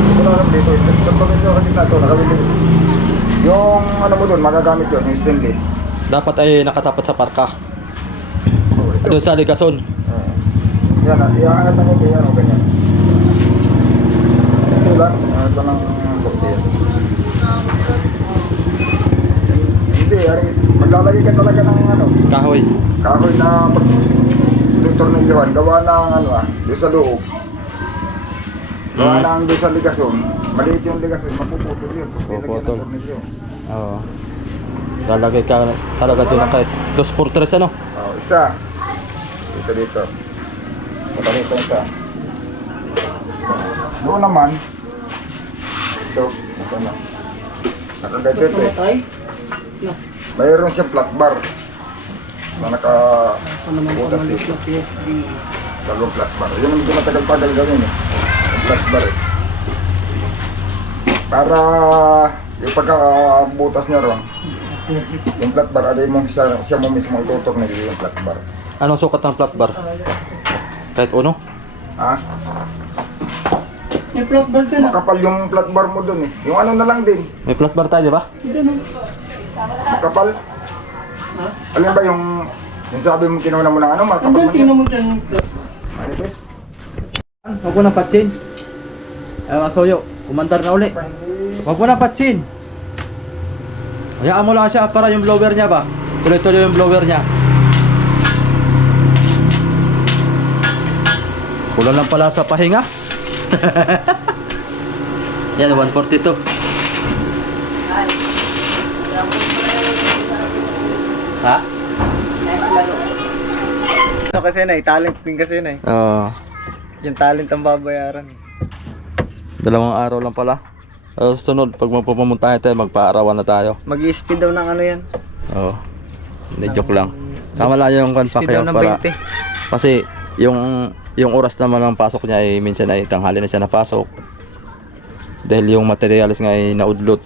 Ito na lang dito. Sa tornilyo sa gitna ito. Nakabili. Yung ano mo doon, magagamit yun. Yung stainless. Dapat ay nakatapat sa parka. Oh, ito. Doon sa likason. Yan, iaangat na konti yan o ganyan. Hindi lang, angat lang ng konti yan. Hindi, maglalagay ka talaga ng ano, Kahoy. kahoy na pagtutornilyohan, gawa ng ano doon sa loob. Gawa ng doon sa ligason, maliit yung ligason, mapuputol yun. Lagyan Mapuputol. ng tornilyo. Oo. Lalagay ka talaga doon ng kahit 2x3 ano? Oh, isa. Dito. Dito isa. Doon naman, ito, ito na. Nakagadit Mayroon siyang flat bar na naka-butas dito. Dalawang flat bar. Yun ang medyo matagal-tagal gawin eh. Yung flat bar eh. Para yung pagkabutas niya ron, yung flat bar, aday mo siya mo mismo itutok na yung flat bar. Anong sukat ng flat bar? Kahit uno? Ha? Makapal yung flat bar mo dun eh. Yung ano na lang din, May flat bar tayo, di ba? makapal. Alin ba yung sabi mo kinuha mo ng ano, makapal man yan. Manipis. Huwag mo na patsin. Ay, Kasoyo, kumandar na uli. Pa, hindi. Huwag mo na patsin. Hayaan mo lang siya para yung blower niya ba? Tuloy-tuloy yung blower niya. Kulang lang pala sa pahinga. Yan, 142. Ha? Ano kasi na talent din kasi na Oo. Yung talent ang babayaran. 2 araw lang pala. Sunod, pag mapupunta tayo, magpa-arawan na tayo. Mag-i-speed daw ng ano yan. Oo. Hindi, joke lang. Tama lang yung kan pa Speed kayo daw ng para. 20. Kasi yung oras naman ng pasok niya ay minsan ay tanghali na siya napasok. Dahil yung materials nga ay naudlot.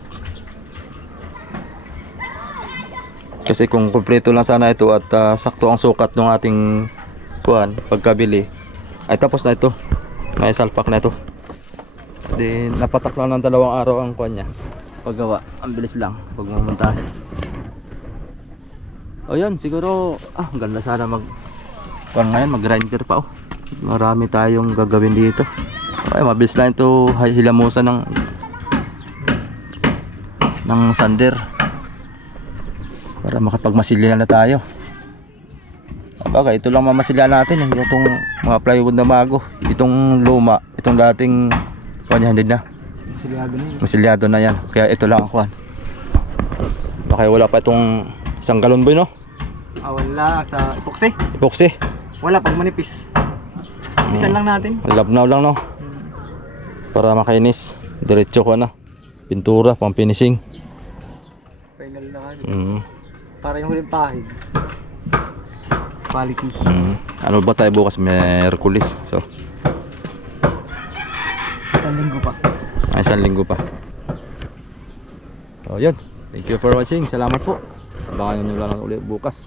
Kasi kung kumpleto lang sana ito at sakto ang sukat ng ating kuan pagkabili, ay tapos na ito. May salpak na ito. Di napatak lang ng 2 araw ang kuan niya. Paggawa, ang bilis lang pag mamuntahin. O yun, siguro ang ganda sana kuan ngayon, mag-grinder pa oh. Marami tayong gagawin dito. Ay, mabilis lang ito hilamusan ng sander para makapagmasilya na tayo. Baga, ito lang mamasilya natin eh. Itong mga plywood na bago, itong luma, itong dating kuan yan, hindi na masilyado na yan. Kaya ito lang ang kuan. Baka wala pa itong 1 galon boy, no? Wala sa epoxy. Epoxy. Wala pag manipis. Bisan lang natin. Labnaw lang, no? Para makainis. Diretso ko na. Pintura, pang finishing. Final na ano. Para yung huling pahid. Quality. Ano ba tayo bukas? Merkulis. So, 1 linggo pa. ay 1 linggo pa. So, yun. Thank you for watching. Salamat po. Abangan nyo lang ulit bukas.